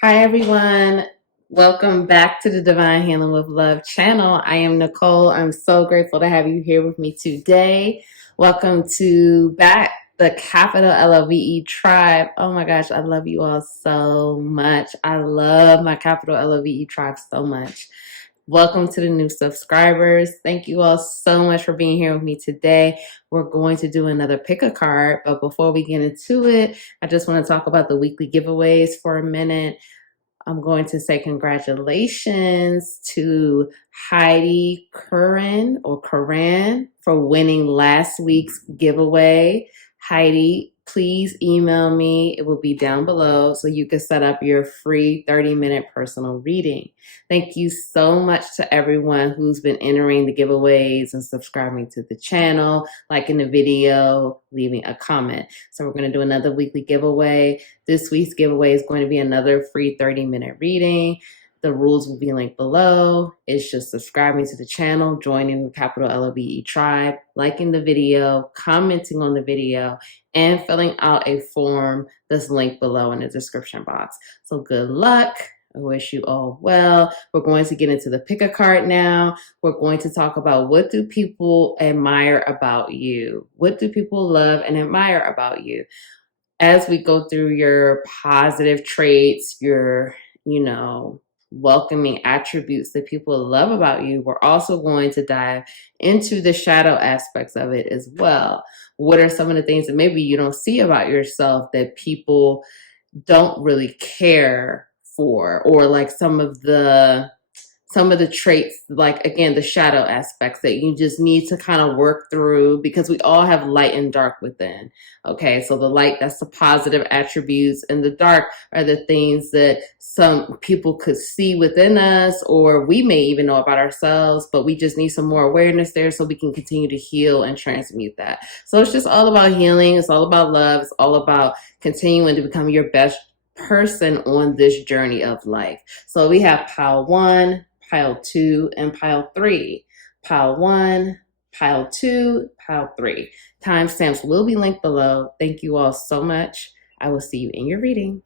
Hi, everyone. Welcome back to the Divine Healing with Love channel. I am Nicole. I'm so grateful to have you here with me today. Welcome to back the capital LOVE tribe. Oh my gosh, I love you all so much. I love my capital LOVE tribe so much. Welcome to the new subscribers. Thank you all so much for being here with me today. We're going to do another pick a card, but before we get into it, I just want to talk about the weekly giveaways for a minute. I'm going to say congratulations to Heidi Curran for winning last week's giveaway. Heidi, please email me. It will be down below so you can set up your free 30-minute personal reading. Thank you so much to everyone who's been entering the giveaways and subscribing to the channel, liking the video, leaving a comment. So we're going to do another weekly giveaway. This week's giveaway is going to be another free 30-minute reading. The rules will be linked below. It's just subscribing to the channel, joining the capital LOVE tribe, liking the video, commenting on the video, and filling out a form that's linked below in the description box. So good luck. I wish you all well. We're going to get into the pick a card now. We're going to talk about what do people admire about you? What do people love and admire about you? As we go through your positive traits, your, welcoming attributes that people love about you, we're also going to dive into the shadow aspects of it as well. What are some of the things that maybe you don't see about yourself that people don't really care for, or like some of the traits, like again, the shadow aspects that you just need to kind of work through, because we all have light and dark within. Okay, so the light, that's the positive attributes, and the dark are the things that some people could see within us, or we may even know about ourselves, but we just need some more awareness there so we can continue to heal and transmute that. So it's just all about healing. It's all about love. It's all about continuing to become your best person on this journey of life. So we have pile 1, pile 2, and pile 3. Pile 1, pile 2, pile 3. Timestamps will be linked below. Thank you all so much. I will see you in your reading.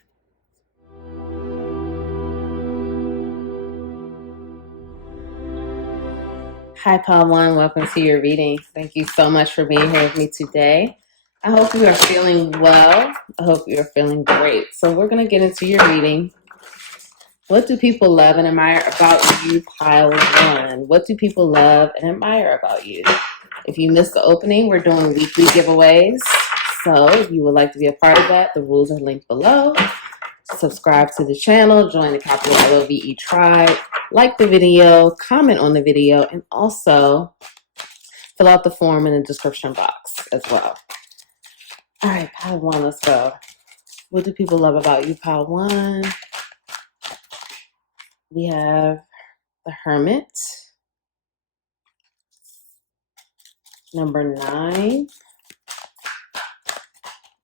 Hi, pile 1. Welcome to your reading. Thank you so much for being here with me today. I hope you are feeling well. I hope you are feeling great. So we're going to get into your reading. What do people love and admire about you, pile 1? What do people love and admire about you? If you missed the opening, we're doing weekly giveaways. So if you would like to be a part of that, the rules are linked below. Subscribe to the channel, join the capital LOVE tribe, like the video, comment on the video, and also fill out the form in the description box as well. All right, pile 1, let's go. What do people love about you, pile 1? We have the Hermit. Number 9.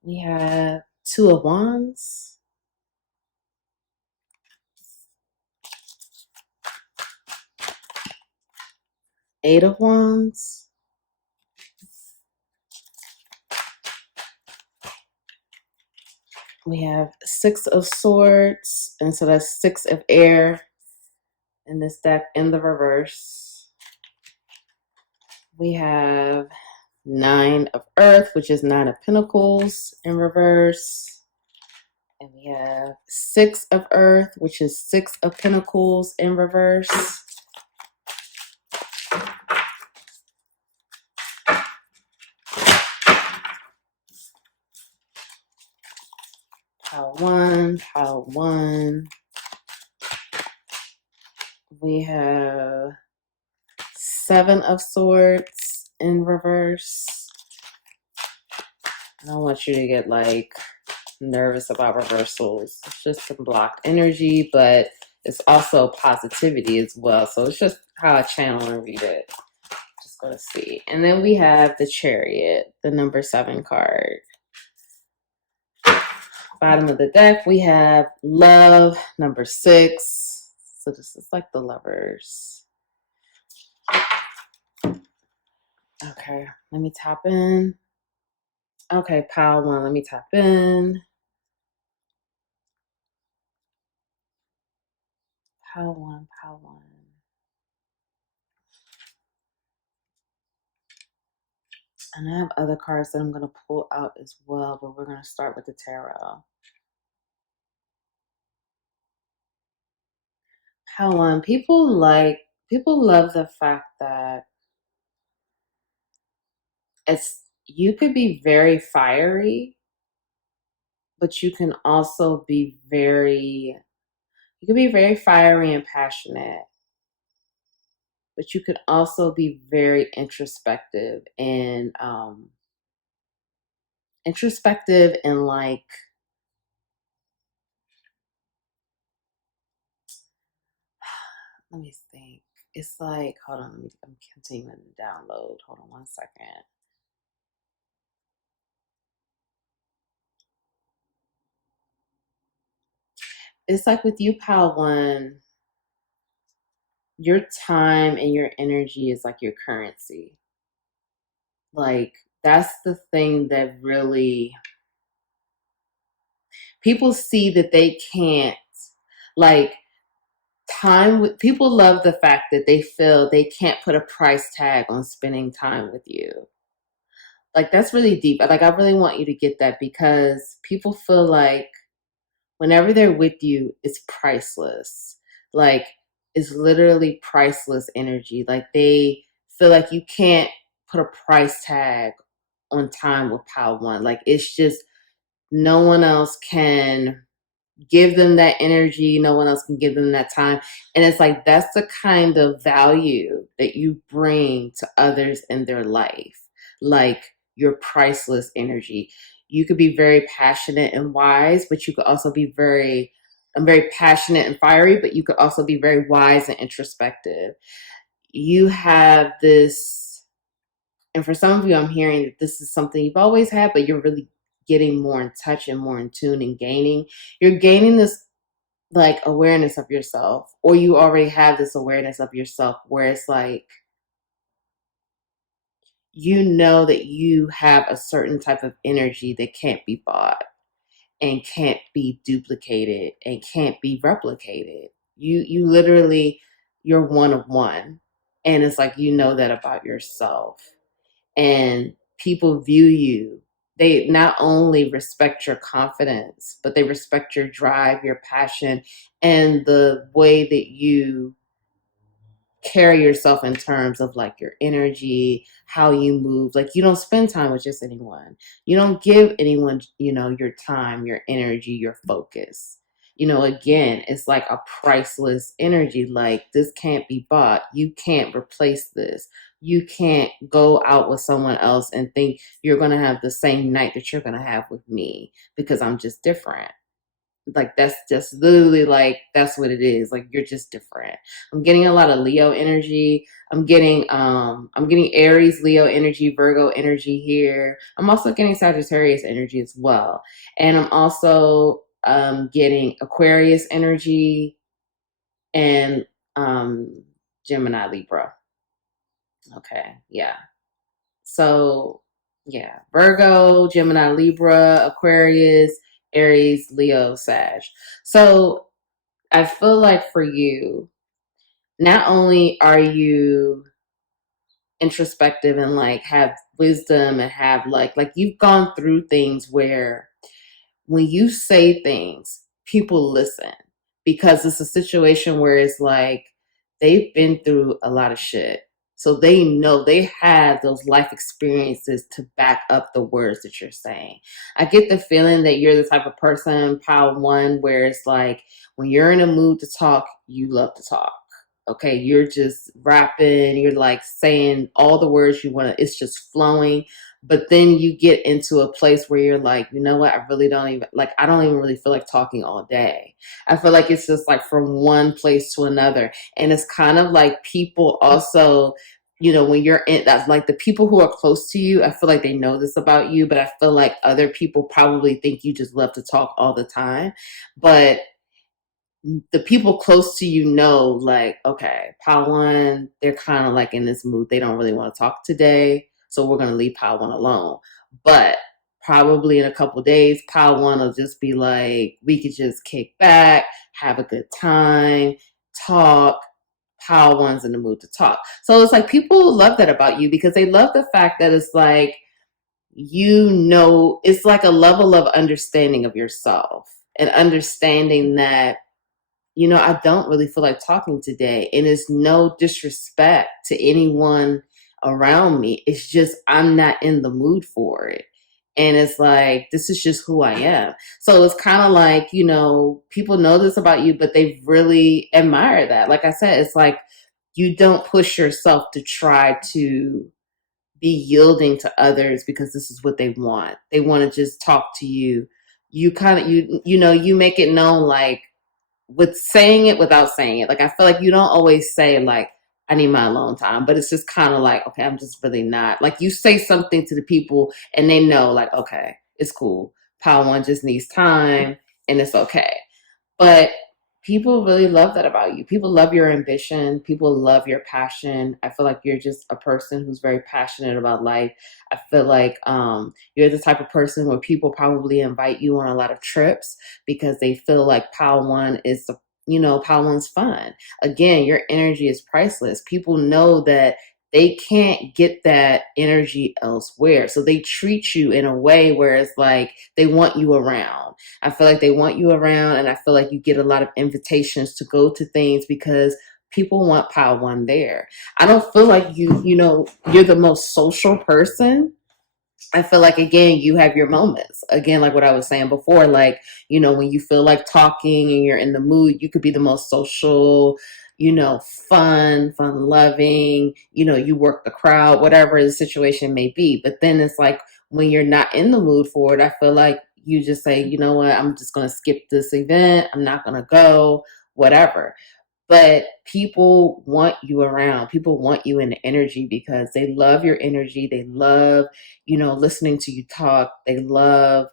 We have 2 of Wands. Eight of Wands. We have 6 of Swords, and so that's 6 of air in this deck in the reverse. We have 9 of Earth, which is 9 of Pentacles in reverse. And we have 6 of Earth, which is 6 of Pentacles in reverse. Pile 1, pile 1. We have 7 of Swords in reverse. I don't want you to get like nervous about reversals. It's just some blocked energy, but it's also positivity as well. So it's just how I channel and read it. Just gonna see. And then we have the Chariot, the number 7 card. Bottom of the deck, we have love, number 6. So this is like the Lovers. Okay, let me tap in. Okay, pile 1, let me tap in. Pile one, pile one. And I have other cards that I'm going to pull out as well, but we're going to start with the tarot. Pile one. People love the fact that you could be very fiery, but you can also be very fiery and passionate, but you could also be very introspective and like, let me think. It's like, hold on, I'm continuing to download. Hold on one second. It's like with you, Pal One, your time and your energy is like your currency. Like, that's the thing that really people see that they can't, like, time with people love the fact that they feel they can't put a price tag on spending time with you. Like, that's really deep. Like, I really want you to get that, because people feel like whenever they're with you, it's priceless. Like, it's literally priceless energy. Like, they feel like you can't put a price tag on time with Pile One. Like, it's just no one else can give them that energy. No one else can give them that time. And it's like, that's the kind of value that you bring to others in their life. Like, your priceless energy. You could be very passionate and wise, but you could also be I'm very passionate and fiery, but you could also be very wise and introspective. You have this, and for some of you, I'm hearing that this is something you've always had, but you're really getting more in touch and more in tune and you're gaining this like awareness of yourself, or you already have this awareness of yourself where it's like, you know that you have a certain type of energy that can't be bought and can't be duplicated and can't be replicated. You literally, you're one of one. And it's like, you know that about yourself. And people view you. They not only respect your confidence, but they respect your drive, your passion, and the way that you carry yourself in terms of like your energy, how you move. Like, you don't spend time with just anyone. You don't give anyone, your time, your energy, your focus. Again, it's like a priceless energy. Like, this can't be bought. You can't replace this. You can't go out with someone else and think you're going to have the same night that you're going to have with me, because I'm just different. Like, that's just literally, like, that's what it is. Like, you're just different. I'm getting a lot of Leo energy. I'm getting Aries, Leo energy, Virgo energy here. I'm also getting Sagittarius energy as well. And I'm also getting Aquarius energy and Gemini, Libra. Okay, yeah. So, yeah, Virgo, Gemini, Libra, Aquarius, Aries, Leo, Sag. So I feel like for you, not only are you introspective and like have wisdom and have like you've gone through things where when you say things, people listen, because it's a situation where it's like they've been through a lot of shit. So they know they have those life experiences to back up the words that you're saying. I get the feeling that you're the type of person, Pile One, where it's like when you're in a mood to talk, you love to talk. Okay, you're just rapping, you're like saying all the words you want to, it's just flowing. But then you get into a place where you're like, you know what? I really don't even like, I don't even really feel like talking all day. I feel like it's just like from one place to another. And it's kind of like people also, when you're in that's like the people who are close to you, I feel like they know this about you, but I feel like other people probably think you just love to talk all the time. But the people close to you know, like, okay, Pile One, they're kind of like in this mood. They don't really want to talk today. So we're going to leave Pile One alone. But probably in a couple of days, Pile One will just be like, we could just kick back, have a good time, talk, pile one's in the mood to talk. So it's like people love that about you because they love the fact that it's like, it's like a level of understanding of yourself and understanding that, I don't really feel like talking today. And it's no disrespect to anyone around me. It's just, I'm not in the mood for it. And it's like, this is just who I am. So it's kind of like, people know this about you, but they really admire that. Like I said, it's like, you don't push yourself to try to be yielding to others because this is what they want. They want to just talk to you. You kind of, you make it known, like, with saying it without saying it. Like, I feel like you don't always say, like, I need my alone time, but it's just kind of like, okay, I'm just really not. Like, you say something to the people and they know, like, okay, it's cool. Power one just needs time and it's okay. But people really love that about you. People love your ambition. People love your passion. I feel like you're just a person who's very passionate about life. I feel like you're the type of person where people probably invite you on a lot of trips because they feel like Pal One is the Pal One's fun. Again, your energy is priceless. People know that they can't get that energy elsewhere. So they treat you in a way where it's like they want you around. I feel like they want you around, and I feel like you get a lot of invitations to go to things because people want Power One there. I don't feel like you're the most social person. I feel like, again, you have your moments. Again, like what I was saying before, like, when you feel like talking and you're in the mood, you could be the most social, fun loving, you work the crowd, whatever the situation may be. But then it's like when you're not in the mood for it, I feel like you just say, you know what, I'm just going to skip this event. I'm not going to go, whatever. But people want you around. People want you in the energy because they love your energy. They love, listening to you talk. They love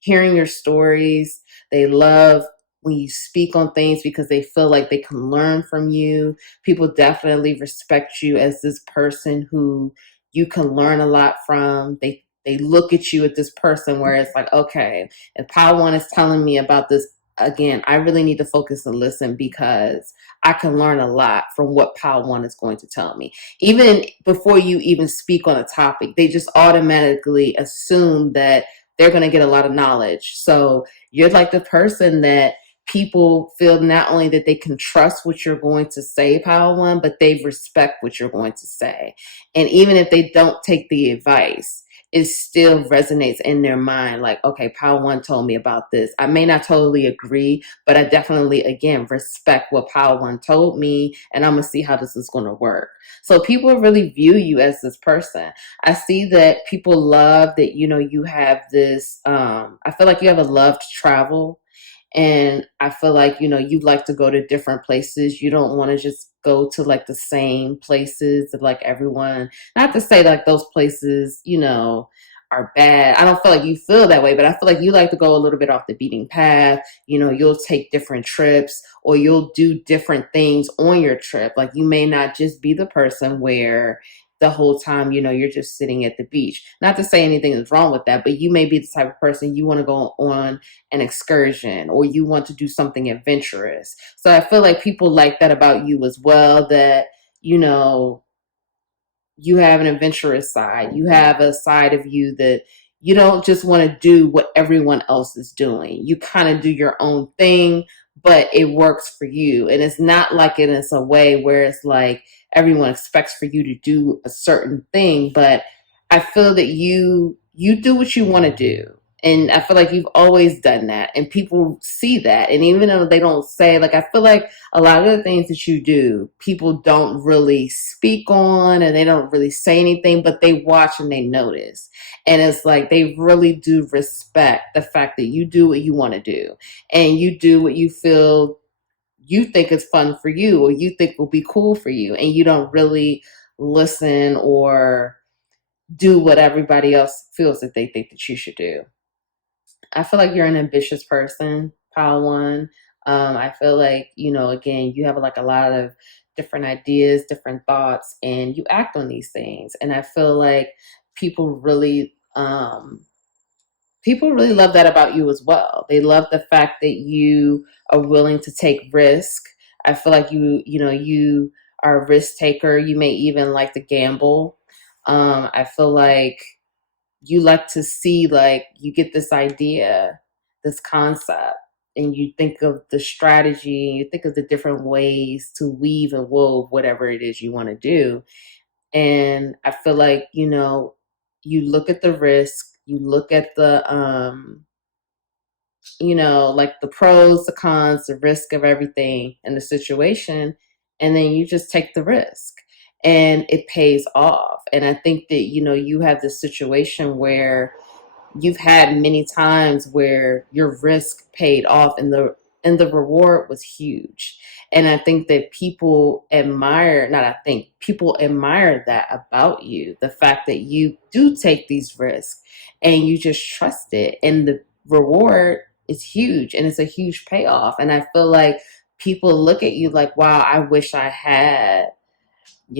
hearing your stories. They love when you speak on things because they feel like they can learn from you. People definitely respect you as this person who you can learn a lot from. They look at you at this person where it's like, okay, if Power One is telling me about this, again, I really need to focus and listen because I can learn a lot from what Power One is going to tell me. Even before you even speak on a topic, they just automatically assume that they're going to get a lot of knowledge. So you're like the person that people feel not only that they can trust what you're going to say, Power One, but they respect what you're going to say. And even if they don't take the advice, it still resonates in their mind. Like, okay, Power One told me about this. I may not totally agree, but I definitely, again, respect what Power One told me, and I'm going to see how this is going to work. So people really view you as this person. I see that people love that, you have this, I feel like you have a love to travel. And I feel like, you like to go to different places. You don't want to just go to like the same places that like everyone, not to say like those places, are bad. I don't feel like you feel that way, but I feel like you like to go a little bit off the beaten path. You'll take different trips or you'll do different things on your trip. Like you may not just be the person where the whole time, you're just sitting at the beach. Not to say anything is wrong with that, but you may be the type of person you want to go on an excursion or you want to do something adventurous. So I feel like people like that about you as well, that, you have an adventurous side. You have a side of you that you don't just want to do what everyone else is doing. You kind of do your own thing, but it works for you. And it's not like it is a way where it's like everyone expects for you to do a certain thing, but I feel that you do what you want to do. And I feel like you've always done that and people see that. And even though they don't say, like, I feel like a lot of the things that you do, people don't really speak on and they don't really say anything, but they watch and they notice. And it's like they really do respect the fact that you do what you want to do and you do what you feel you think is fun for you or you think will be cool for you. And you don't really listen or do what everybody else feels that they think that you should do. I feel like you're an ambitious person, Pile One. I feel like, again, you have like a lot of different ideas, different thoughts, and you act on these things. And I feel like people really people really love that about you as well. They love the fact that you are willing to take risk. I feel like you are a risk taker. You may even like to gamble. I feel like you like to see, like, you get this idea, this concept, and you think of the strategy, and you think of the different ways to weave and wove whatever it is you want to do. And I feel like, you look at the risk, you look at like the pros, the cons, the risk of everything in the situation, and then you just take the risk and it pays off. And I think that, you have this situation where you've had many times where your risk paid off and the reward was huge. And I think that people admire, not I think, people admire that about you, the fact that you do take these risks and you just trust it. And the reward is huge and it's a huge payoff. And I feel like people look at you like, wow, I wish I had,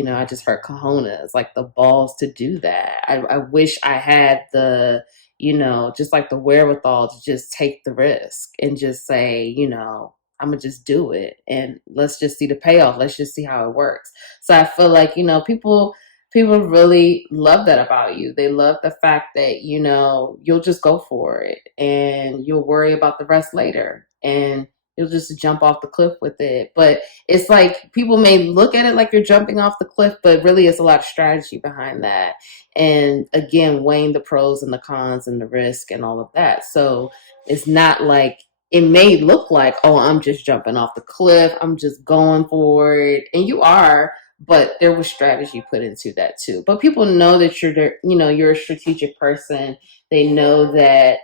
I just heard cojones, like the balls to do that. I wish I had just like the wherewithal to just take the risk and just say, I'm gonna just do it and let's just see the payoff. Let's just see how it works. So I feel like, people really love that about you. They love the fact that, you'll just go for it and you'll worry about the rest later and you'll just jump off the cliff with it. But it's like people may look at it like you're jumping off the cliff, but really it's a lot of strategy behind that. And again, weighing the pros and the cons and the risk and all of that. So it's not like it may look like, oh, I'm just jumping off the cliff, I'm just going for it. And you are, but there was strategy put into that too. But people know that you're a strategic person. They know that.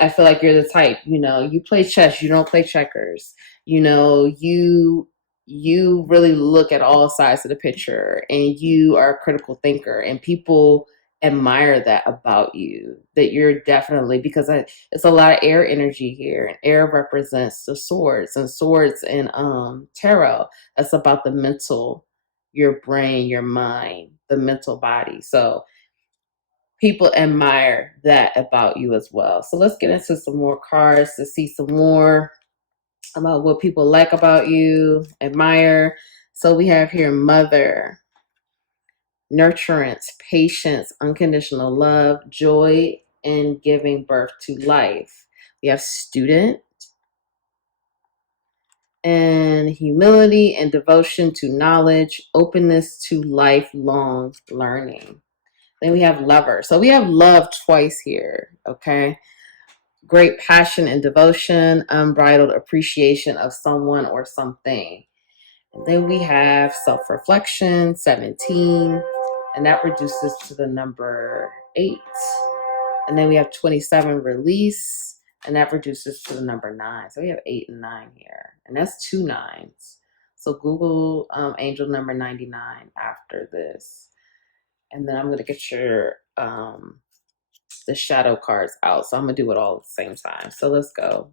I feel like you're the type, you play chess, you don't play checkers. You really look at all sides of the picture and you are a critical thinker and people admire that about you, that you're definitely, because it's a lot of air energy here and air represents the swords and swords in tarot. That's about the mental, your brain, your mind, the mental body. So people admire that about you as well. So let's get into some more cards to see some more about what people like about you, admire. So we have here mother, nurturance, patience, unconditional love, joy, and giving birth to life. We have student and humility and devotion to knowledge, openness to lifelong learning. Then we have lover. So we have love twice here, okay? Great passion and devotion, unbridled appreciation of someone or something. And then we have self-reflection, 17, and that reduces to the number 8. And then we have 27, release, and that reduces to the number 9. So we have 8 and 9 here, and that's 2 9s. So Google angel number 99 after this. And then I'm going to get your the shadow cards out. So I'm going to do it all at the same time. So let's go.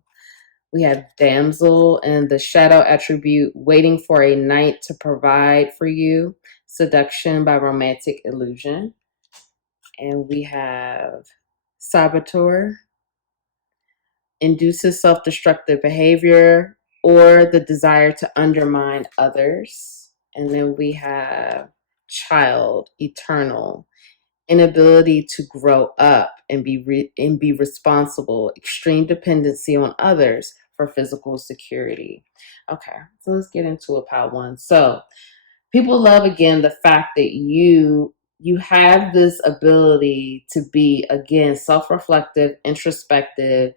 We have damsel and the shadow attribute, waiting for a knight to provide for you, seduction by romantic illusion. And we have saboteur, induces self-destructive behavior or the desire to undermine others. And then we have child, eternal, inability to grow up and be responsible, extreme dependency on others for physical security. Okay, so let's get into it, pile one. So people love, again, the fact that you have this ability to be, again, self-reflective, introspective,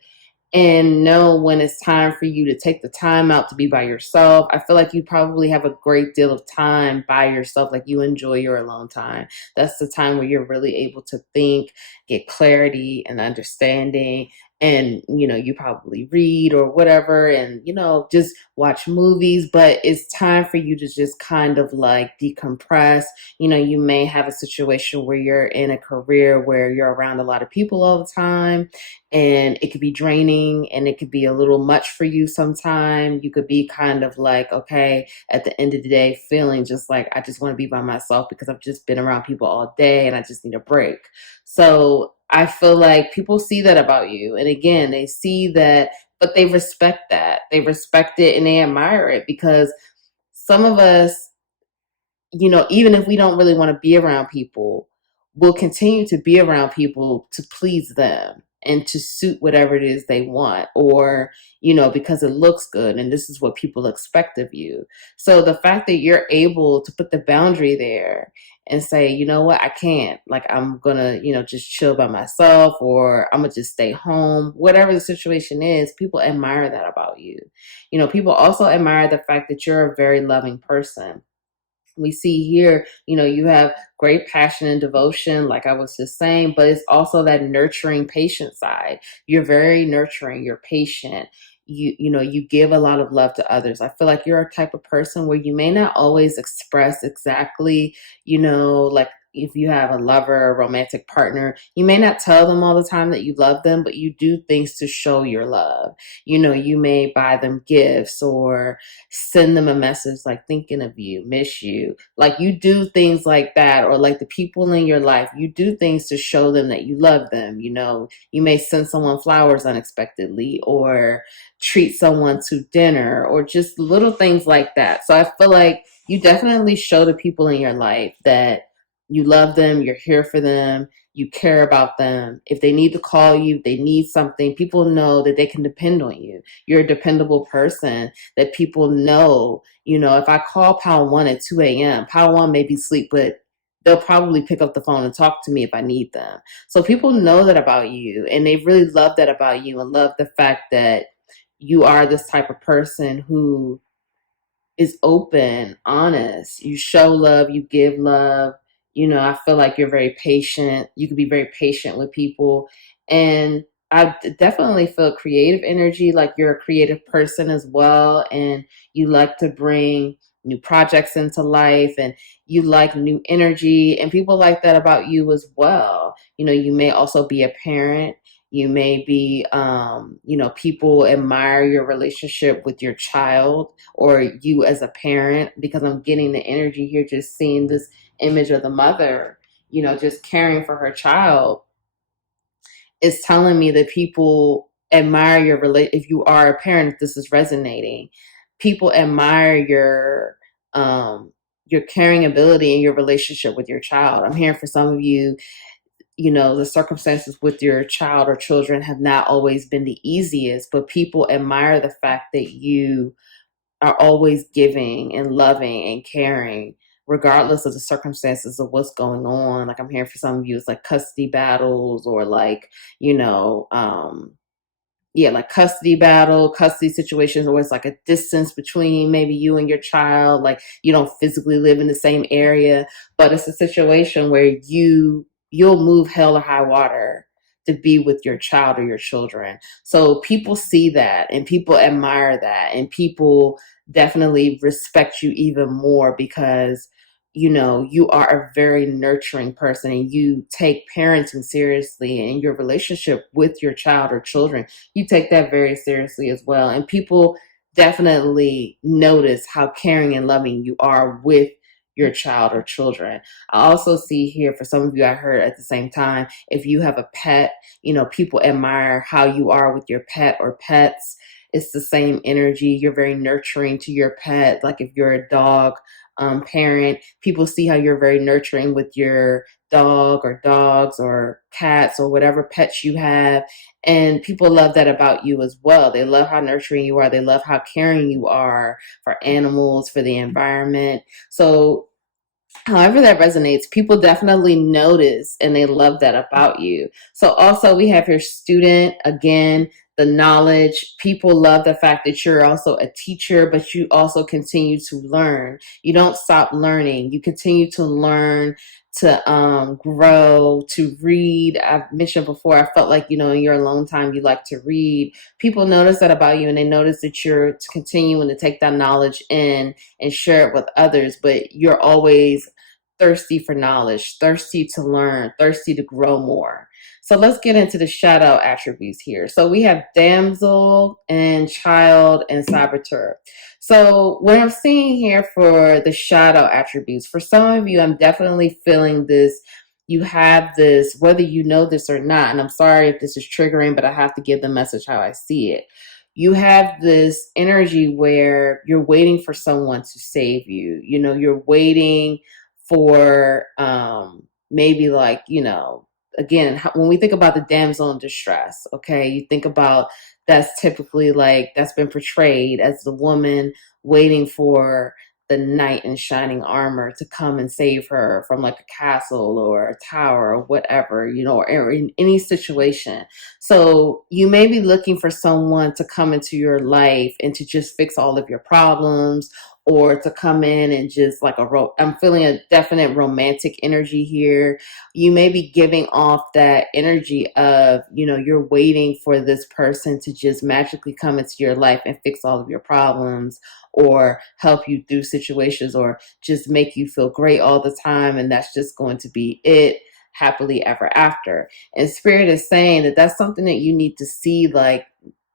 and know when it's time for you to take the time out to be by yourself. I feel like you probably have a great deal of time by yourself. Like, you enjoy your alone time. That's the time where you're really able to think, get clarity and understanding. And, you probably read or whatever and, just watch movies, but it's time for you to just kind of like decompress. You may have a situation where you're in a career where you're around a lot of people all the time, and it could be draining and it could be a little much for you sometime. You could be kind of like, okay, at the end of the day, feeling just like, I just want to be by myself because I've just been around people all day and I just need a break. So I feel like people see that about you. And again, they see that, but they respect that. They respect it and they admire it, because some of us, even if we don't really want to be around people, we'll continue to be around people to please them and to suit whatever it is they want, or, because it looks good and this is what people expect of you. So the fact that you're able to put the boundary there and say, you know what, I can't, like, I'm gonna, just chill by myself, or I'm gonna just stay home, whatever the situation is, people admire that about you. People also admire the fact that you're a very loving person. We see here, you have great passion and devotion, like I was just saying, but it's also that nurturing, patient side. You're very nurturing, you're patient. You give a lot of love to others. I feel like you're a type of person where you may not always express exactly, like if you have a lover, a romantic partner, you may not tell them all the time that you love them, but you do things to show your love. You may buy them gifts or send them a message like thinking of you, miss you. Like, you do things like that, or like the people in your life, you do things to show them that you love them. You may send someone flowers unexpectedly, or treat someone to dinner, or just little things like that. So I feel like you definitely show the people in your life that you love them, you're here for them, you care about them. If they need to call you, if they need something, people know that they can depend on you. You're a dependable person that people know. If I call Pal 1 at 2 a.m., Pal 1 may be asleep, but they'll probably pick up the phone and talk to me if I need them. So people know that about you, and they really love that about you, and love the fact that you are this type of person who is open, honest. You show love, you give love. I feel like you're very patient. You can be very patient with people. And I definitely feel creative energy, like you're a creative person as well. And you like to bring new projects into life, and you like new energy, and people like that about you as well. You may also be a parent. You may be, people admire your relationship with your child, or you as a parent, because I'm getting the energy here, just seeing this image of the mother, just caring for her child, is telling me that people admire your if you are a parent, if this is resonating, people admire your caring ability and your relationship with your child. I'm hearing for some of you, the circumstances with your child or children have not always been the easiest, but people admire the fact that you are always giving and loving and caring, regardless of the circumstances of what's going on. Like, I'm hearing for some of you, it's like custody battles, or like, like custody situations, or it's like a distance between maybe you and your child. Like, you don't physically live in the same area, but it's a situation where you'll move hell or high water to be with your child or your children. So people see that, and people admire that, and people definitely respect you even more, because you are a very nurturing person, and you take parenting seriously, and your relationship with your child or children, you take that very seriously as well. And people definitely notice how caring and loving you are with your child or children. I also see here, for some of you, I heard at the same time, if you have a pet, people admire how you are with your pet or pets. It's the same energy. You're very nurturing to your pet. Like, if you're a dog parent, people see how you're very nurturing with your dog or dogs or cats or whatever pets you have. And people love that about you as well. They love how nurturing you are. They love how caring you are for animals, for the environment. So however that resonates, people definitely notice, and they love that about you. So also, we have your student, again, the knowledge. People love the fact that you're also a teacher, but you also continue to learn. You don't stop learning. You continue to learn, to grow, to read. I've mentioned before, I felt like, in your alone time, you like to read. People notice that about you, and they notice that you're continuing to take that knowledge in and share it with others, but you're always thirsty for knowledge, thirsty to learn, thirsty to grow more. So let's get into the shadow attributes here. So we have damsel and child and saboteur. So what I'm seeing here for the shadow attributes, for some of you, I'm definitely feeling this you have this, whether you know this or not, and I'm sorry if this is triggering, but I have to give the message how I see it. You have this energy where you're waiting for someone to save you. You know, you're waiting for maybe like, you know, again, when we think about the damsel in distress, okay, you think about that's typically like that's been portrayed as the woman waiting for the knight in shining armor to come and save her from like a castle or a tower or whatever, you know, or in any situation. So you may be looking for someone to come into your life and to just fix all of your problems, or to come in and just like I'm feeling a definite romantic energy here. You may be giving off that energy of, you know, you're waiting for this person to just magically come into your life and fix all of your problems, or help you through situations, or just make you feel great all the time. And that's just going to be it, happily ever after. And Spirit is saying that that's something that you need to see. Like,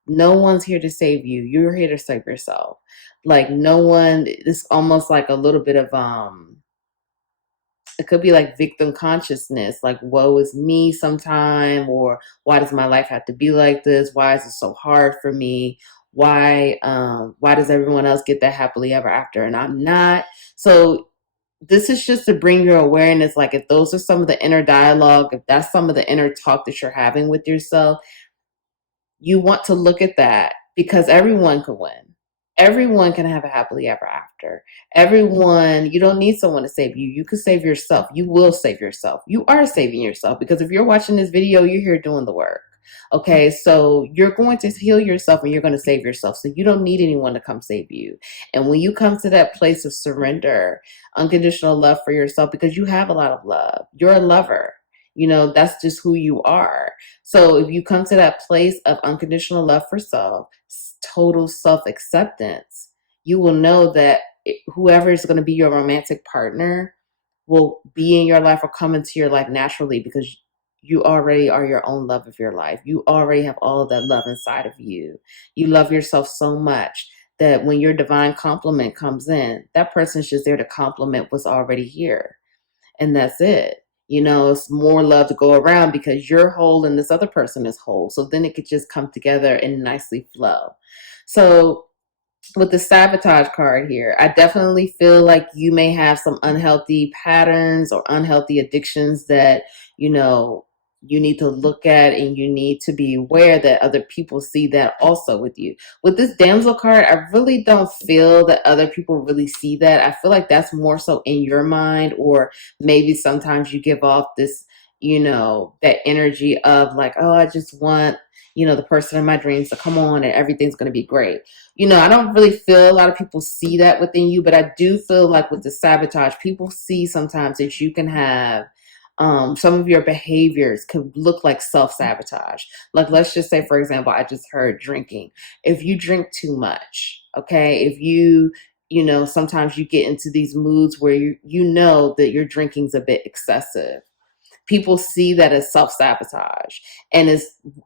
no one's here to save you. You're here to save yourself. Like, no one, it's almost like a little bit of, it could be like victim consciousness, like woe is me sometime, or why does my life have to be like this? Why is it so hard for me? Why does everyone else get that happily ever after and I'm not? So this is just to bring your awareness, like if those are some of the inner dialogue, if that's some of the inner talk that you're having with yourself, you want to look at that, because everyone can win. Everyone can have a happily ever after. Everyone, you don't need someone to save you. You can save yourself. You will save yourself. You are saving yourself, because if you're watching this video, you're here doing the work. Okay, so you're going to heal yourself and you're going to save yourself. So you don't need anyone to come save you. And when you come to that place of surrender, unconditional love for yourself, because you have a lot of love, you're a lover. You know, that's just who you are. So if you come to that place of unconditional love for self, total self acceptance, you will know that whoever is going to be your romantic partner will be in your life or come into your life naturally, because you already are your own love of your life. You already have all of that love inside of you. You love yourself so much that when your divine compliment comes in, that person's just there to compliment what's already here. And that's it. You know, it's more love to go around because you're whole and this other person is whole. So then it could just come together and nicely flow. So with the sabotage card here, I definitely feel like you may have some unhealthy patterns or unhealthy addictions that, you know, you need to look at, and you need to be aware that other people see that also with you. With this damsel card, I really don't feel that other people really see that. I feel like that's more so in your mind, or maybe sometimes you give off this, you know, that energy of like, oh, I just want, you know, the person in my dreams to come on and everything's going to be great. You know, I don't really feel a lot of people see that within you, but I do feel like with the sabotage, people see sometimes that you can have some of your behaviors could look like self-sabotage. Like, let's just say, for example, I just heard drinking. If you drink too much, okay, if you know, sometimes you get into these moods where you know that your drinking's a bit excessive. People see that as self-sabotage, and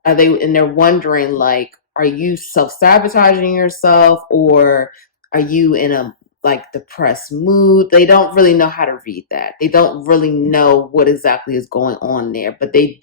they're wondering, like, are you self-sabotaging yourself, or are you in a like depressed mood? They don't really know how to read that. They don't really know what exactly is going on there, but they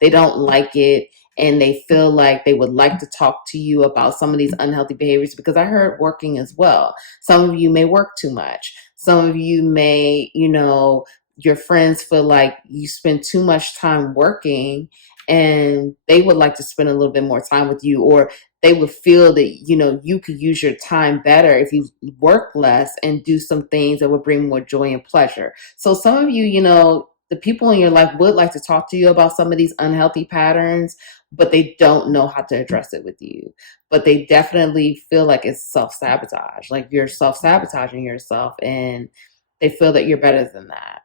don't like it, and they feel like they would like to talk to you about some of these unhealthy behaviors, because I heard working as well. Some of you may work too much. Some of you may, you know, your friends feel like you spend too much time working, and they would like to spend a little bit more time with you, or they would feel that, you know, you could use your time better if you work less and do some things that would bring more joy and pleasure. So some of you, you know, the people in your life would like to talk to you about some of these unhealthy patterns, but they don't know how to address it with you. But they definitely feel like it's self-sabotage, like you're self-sabotaging yourself, and they feel that you're better than that.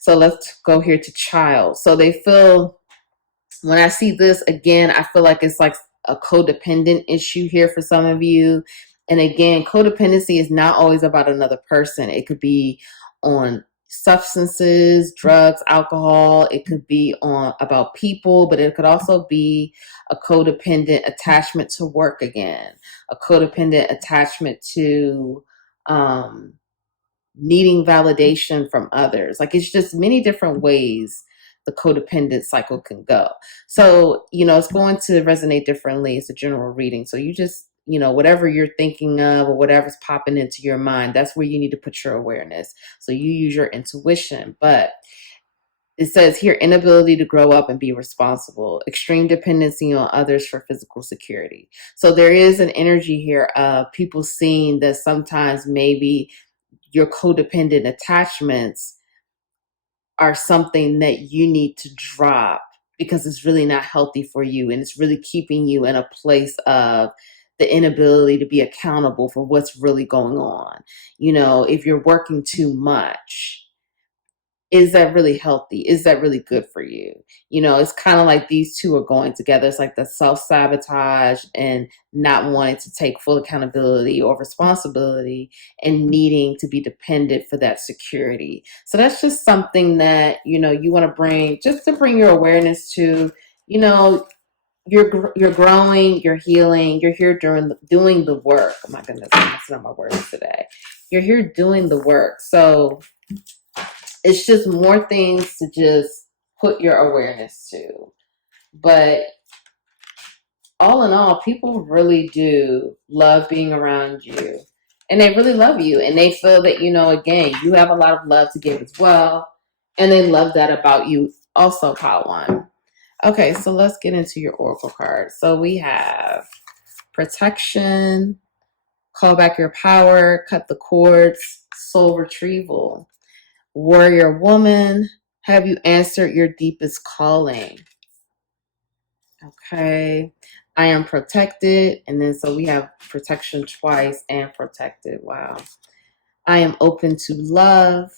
So let's go here to child. So they feel, when I see this again, I feel like it's like a codependent issue here for some of you. And again, codependency is not always about another person. It could be on substances, drugs, alcohol. It could be on about people, but it could also be a codependent attachment to work again, a codependent attachment to needing validation from others. Like, it's just many different ways the codependent cycle can go. So, it's going to resonate differently. It's a general reading. So you just, whatever you're thinking of or whatever's popping into your mind, that's where you need to put your awareness. So you use your intuition. But it says here, inability to grow up and be responsible, extreme dependency on others for physical security. So there is an energy here of people seeing that sometimes maybe your codependent attachments are something that you need to drop because it's really not healthy for you, and it's really keeping you in a place of the inability to be accountable for what's really going on. If you're working too much, is that really healthy? Is that really good for you? It's kind of like these two are going together. It's like the self-sabotage and not wanting to take full accountability or responsibility and needing to be dependent for that security. So that's just something that, you want to bring, just to bring your awareness to, you're growing, you're healing, you're here doing the work. Oh my goodness, I'm messing up my words today. You're here doing the work. So it's just more things to just put your awareness to. But all in all, people really do love being around you. And they really love you. And they feel that, again, you have a lot of love to give as well. And they love that about you also, Padawan. Okay, so let's get into your oracle card. So we have protection, call back your power, cut the cords, soul retrieval. Warrior woman, have you answered your deepest calling? Okay. I am protected. And then so we have protection twice and protected. Wow. I am open to love.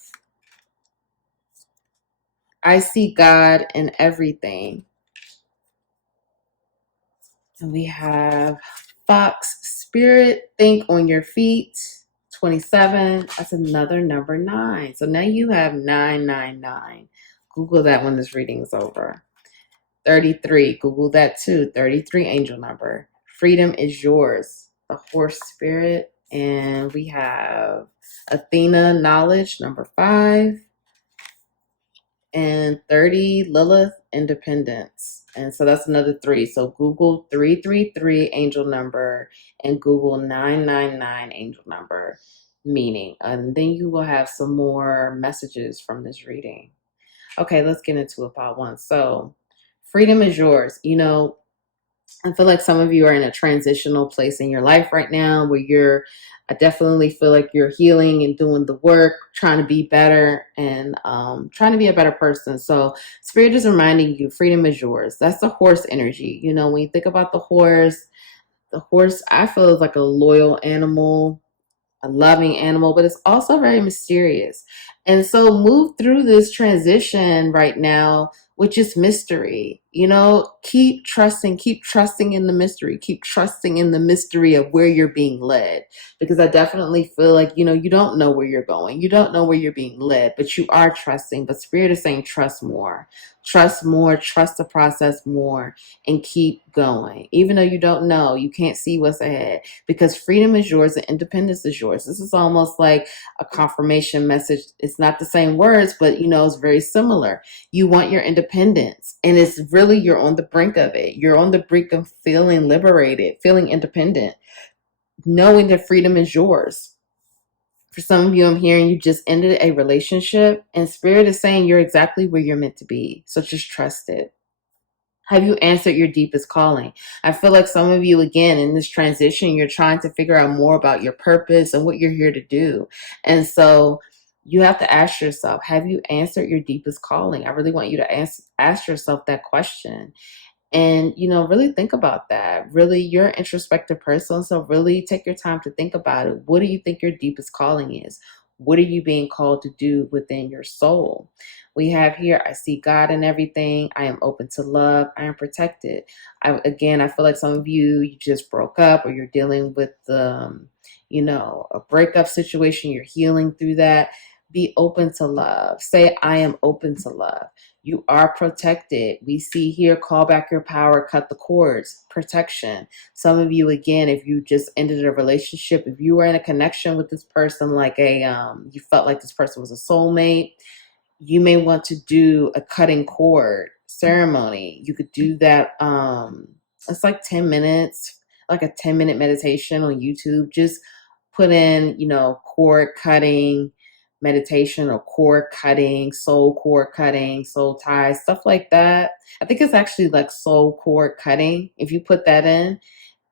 I see God in everything. And we have Fox Spirit, think on your feet. 27. That's another number 9. So now you have 999. Google that when this reading is over. 33. Google that too. 33 angel number. Freedom is yours. The horse spirit. And we have Athena knowledge, number 5. And 30 Lilith independence. And so that's another 3. So Google 333 angel number and Google 999 angel number meaning. And then you will have some more messages from this reading. Okay, let's get into it part 1. So freedom is yours. I feel like some of you are in a transitional place in your life right now where I definitely feel like you're healing and doing the work, trying to be better and trying to be a better person. So Spirit is reminding you, freedom is yours. That's the horse energy. When you think about the horse, I feel is like a loyal animal, a loving animal, but it's also very mysterious. And so move through this transition right now with just mystery. Keep trusting in the mystery, keep trusting in the mystery of where you're being led. Because I definitely feel like, you don't know where you're going. You don't know where you're being led, but you are trusting. But Spirit is saying, trust more, trust the process more, and keep going. Even though you don't know, you can't see what's ahead, because freedom is yours and independence is yours. This is almost like a confirmation message. It's not the same words, but it's very similar. You want your independence, and it's really, you're on the brink of it. You're on the brink of feeling liberated, feeling independent, knowing that freedom is yours. For some of you, I'm hearing you just ended a relationship, and Spirit is saying you're exactly where you're meant to be. So just trust it. Have you answered your deepest calling? I feel like some of you, again, in this transition, you're trying to figure out more about your purpose and what you're here to do. And so you have to ask yourself, have you answered your deepest calling? I really want you to ask yourself that question. And, really think about that. Really, you're an introspective person. So really take your time to think about it. What do you think your deepest calling is? What are you being called to do within your soul? We have here, I see God in everything. I am open to love. I am protected. I feel like some of you just broke up, or you're dealing with, a breakup situation. You're healing through that. Be open to love. Say, I am open to love. You are protected. We see here, call back your power, cut the cords, protection. Some of you, again, if you just ended a relationship, if you were in a connection with this person, like you felt like this person was a soulmate, you may want to do a cutting cord ceremony. You could do that. It's like 10 minutes, like a 10-minute meditation on YouTube. Just put in, cord cutting meditation or cord cutting, soul cord cutting, soul ties, stuff like that. I think it's actually like soul cord cutting. If you put that in,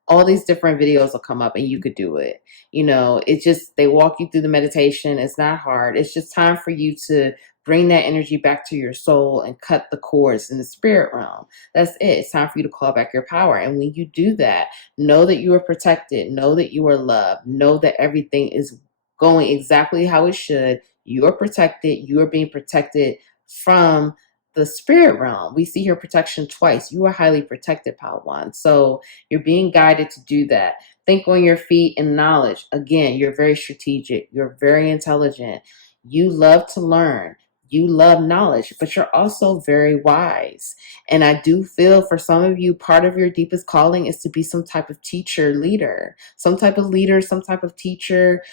all these different videos will come up and you could do it. It's just, they walk you through the meditation. It's not hard. It's just time for you to bring that energy back to your soul and cut the cords in the spirit realm. That's it. It's time for you to call back your power. And when you do that, know that you are protected. Know that you are loved. Know that everything is going exactly how it should. You are protected. You are being protected from the spirit realm. We see here protection twice. You are highly protected, Padawan. So you're being guided to do that. Think on your feet in knowledge. Again, you're very strategic. You're very intelligent. You love to learn. You love knowledge, but you're also very wise. And I do feel for some of you, part of your deepest calling is to be some type of teacher, leader, some type of leader, some type of teacher,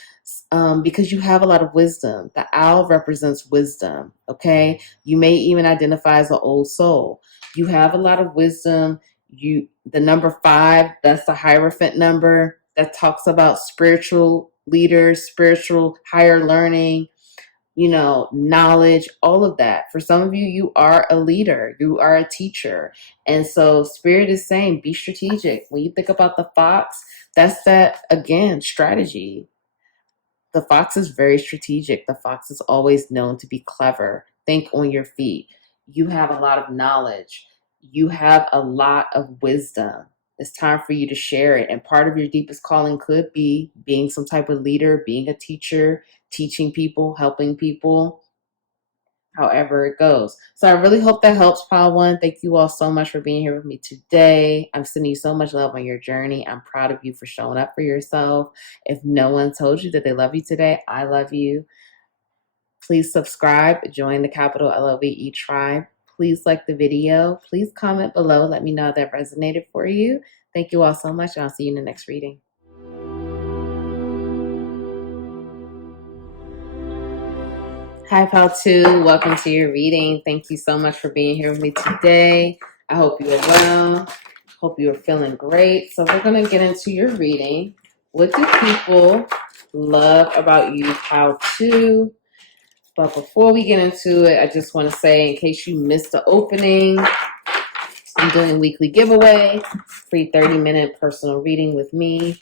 because you have a lot of wisdom. The owl represents wisdom, okay? You may even identify as an old soul. You have a lot of wisdom. The number 5, that's the Hierophant number that talks about spiritual leaders, spiritual higher learning, knowledge, all of that. For some of you, you are a leader, you are a teacher. And so Spirit is saying, be strategic. When you think about the fox, that's that, again, strategy. The fox is very strategic. The fox is always known to be clever. Think on your feet. You have a lot of knowledge. You have a lot of wisdom. It's time for you to share it. And part of your deepest calling could be being some type of leader, being a teacher, teaching people, helping people, however it goes. So I really hope that helps, Padawan. Thank you all so much for being here with me today. I'm sending you so much love on your journey. I'm proud of you for showing up for yourself. If no one told you that they love you today, I love you. Please subscribe, join the capital LOVE tribe. Please like the video. Please comment below. Let me know if that resonated for you. Thank you all so much, and I'll see you in the next reading. Hi, Pal 2. Welcome to your reading. Thank you so much for being here with me today. I hope you are well. Hope you are feeling great. So we're going to get into your reading. What do people love about you, Pal 2? But before we get into it, I just want to say, in case you missed the opening, I'm doing a weekly giveaway, free 30-minute personal reading with me.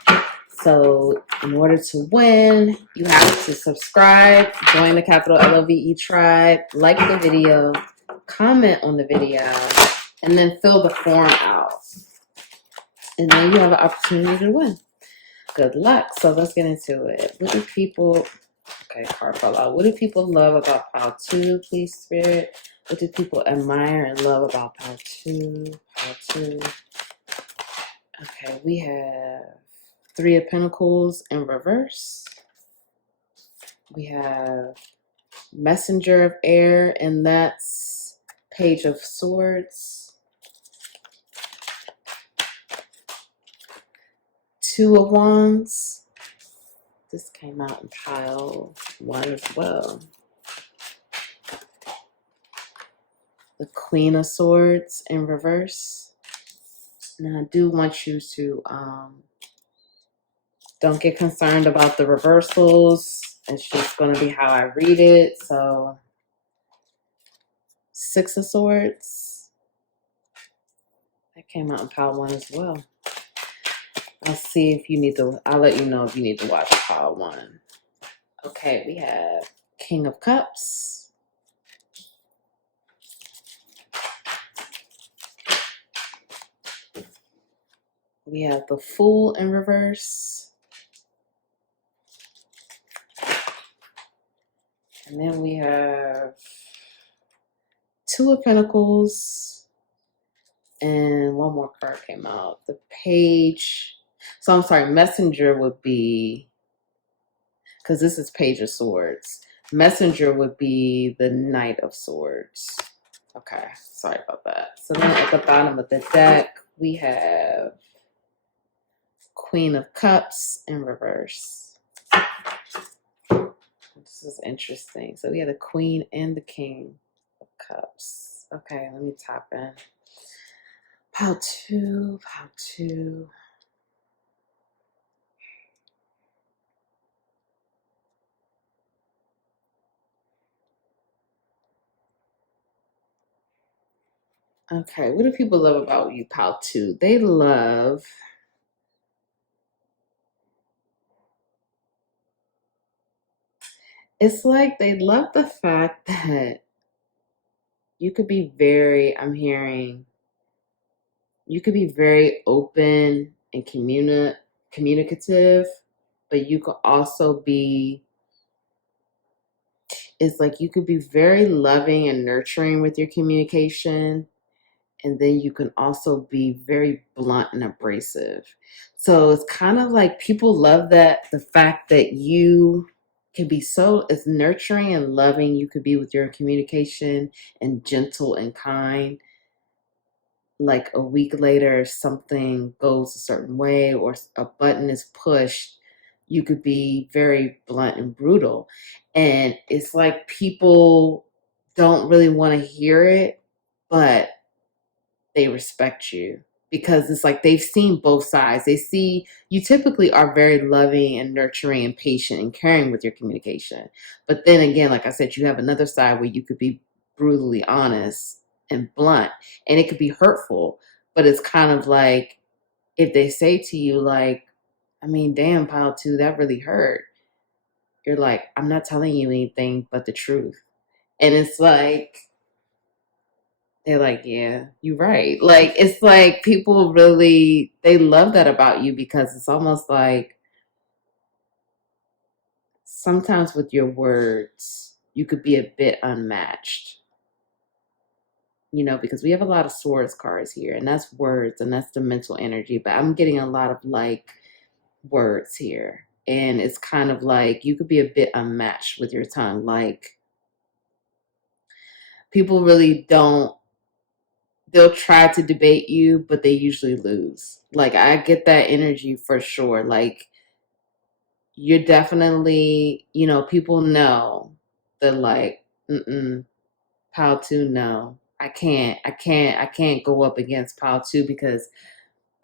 So in order to win, you have to subscribe, join the capital LOVE tribe, like the video, comment on the video, and then fill the form out. And then you have an opportunity to win. Good luck. So let's get into it. What do people... Okay, card fell out. What do people love about Pile 2, please, Spirit? What do people admire and love about Pile 2? Pile 2. Okay, we have 3 of Pentacles in reverse. We have Messenger of Air, and that's Page of Swords. 2 of Wands. This came out in pile 1 as well. The Queen of Swords in reverse. Now I do want you to don't get concerned about the reversals. It's just going to be how I read it. So 6 of Swords. That came out in pile 1 as well. I'll see if you need to, I'll let you know if you need to watch pile 1. Okay, we have King of Cups. We have the Fool in reverse. And then we have 2 of Pentacles. And one more card came out. The Page. So I'm sorry, Messenger would be, because this is Page of Swords. Messenger would be the Knight of Swords. Okay, sorry about that. So then at the bottom of the deck, we have Queen of Cups in reverse. This is interesting. So we have the Queen and the King of Cups. Okay, let me tap in. Pile two, pile two. Okay, what do people love about you, pile two? They love... It's like they love the fact that you could be very, I'm hearing, you could be very open and communicative, but you could also be, it's like you could be very loving and nurturing with your communication. And then you can also be very blunt and abrasive. So it's kind of like people love that, the fact that you can be so as nurturing and loving you could be with your communication, and gentle and kind. Like a week later, something goes a certain way or a button is pushed, you could be very blunt and brutal. And it's like people don't really want to hear it, but they respect you, because it's like they've seen both sides. They see you typically are very loving and nurturing and patient and caring with your communication. But then again, like I said, you have another side where you could be brutally honest and blunt, and it could be hurtful. But it's kind of like if they say to you, like, I mean, damn, pile two, that really hurt. You're like, I'm not telling you anything but the truth. And it's like, they're like, yeah, you're right. Like, it's like people really, they love that about you, because it's almost like sometimes with your words, you could be a bit unmatched, because we have a lot of swords cards here, and that's words and that's the mental energy. But I'm getting a lot of like words here. And it's kind of like you could be a bit unmatched with your tongue. Like, people really don't, they'll try to debate you, but they usually lose. Like, I get that energy for sure. Like, you're definitely, people know that, like, pile two, no. I can't go up against pile two, because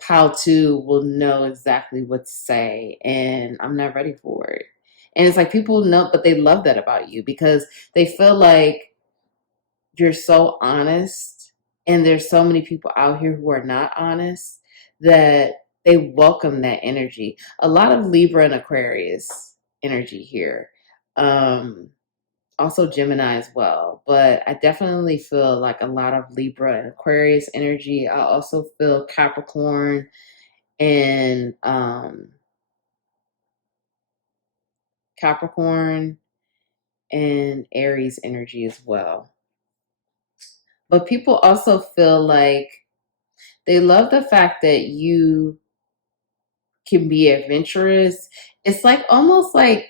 pile two will know exactly what to say, and I'm not ready for it. And it's like people know, but they love that about you, because they feel like you're so honest, and there's so many people out here who are not honest, that they welcome that energy. A lot of Libra and Aquarius energy here. Also Gemini as well, but I definitely feel like a lot of Libra and Aquarius energy. I also feel Capricorn and Capricorn and Aries energy as well. But people also feel like they love the fact that you can be adventurous. It's like almost like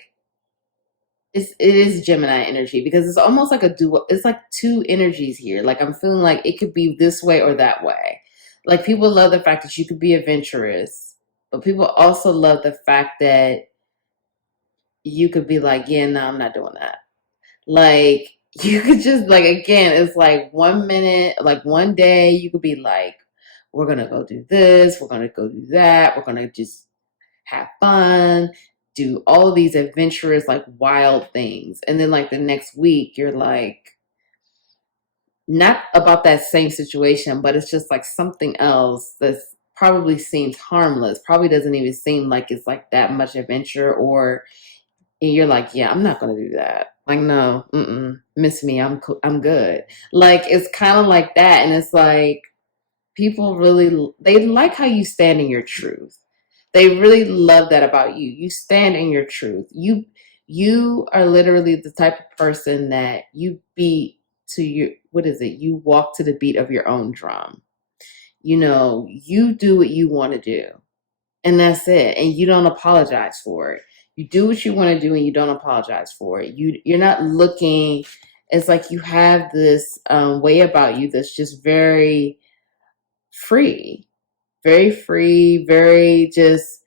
it is Gemini energy, because it's almost like a dual. It's like two energies here. Like, I'm feeling like it could be this way or that way. Like, people love the fact that you could be adventurous, but people also love the fact that you could be like, yeah, no, I'm not doing that. Like, you could just, like, again, it's like 1 minute, like one day you could be like, we're gonna go do this, we're gonna go do that, we're gonna just have fun, do all of these adventurous, like, wild things. And then, like, the next week, you're like, not about that same situation, but it's just like something else that's probably seems harmless, probably doesn't even seem like it's like that much adventure, or and you're like, yeah, I'm not gonna do that. Like, no, miss me, I'm good. Like, it's kind of like that, and it's like people really, they like how you stand in your truth. They really love that about you. You stand in your truth. You are literally the type of person that you beat to your, what is it? You walk to the beat of your own drum. You do what you want to do, and that's it. And you don't apologize for it. You do what you want to do and you don't apologize for it. You're not looking. It's like you have this way about you that's just very free, very free, very just,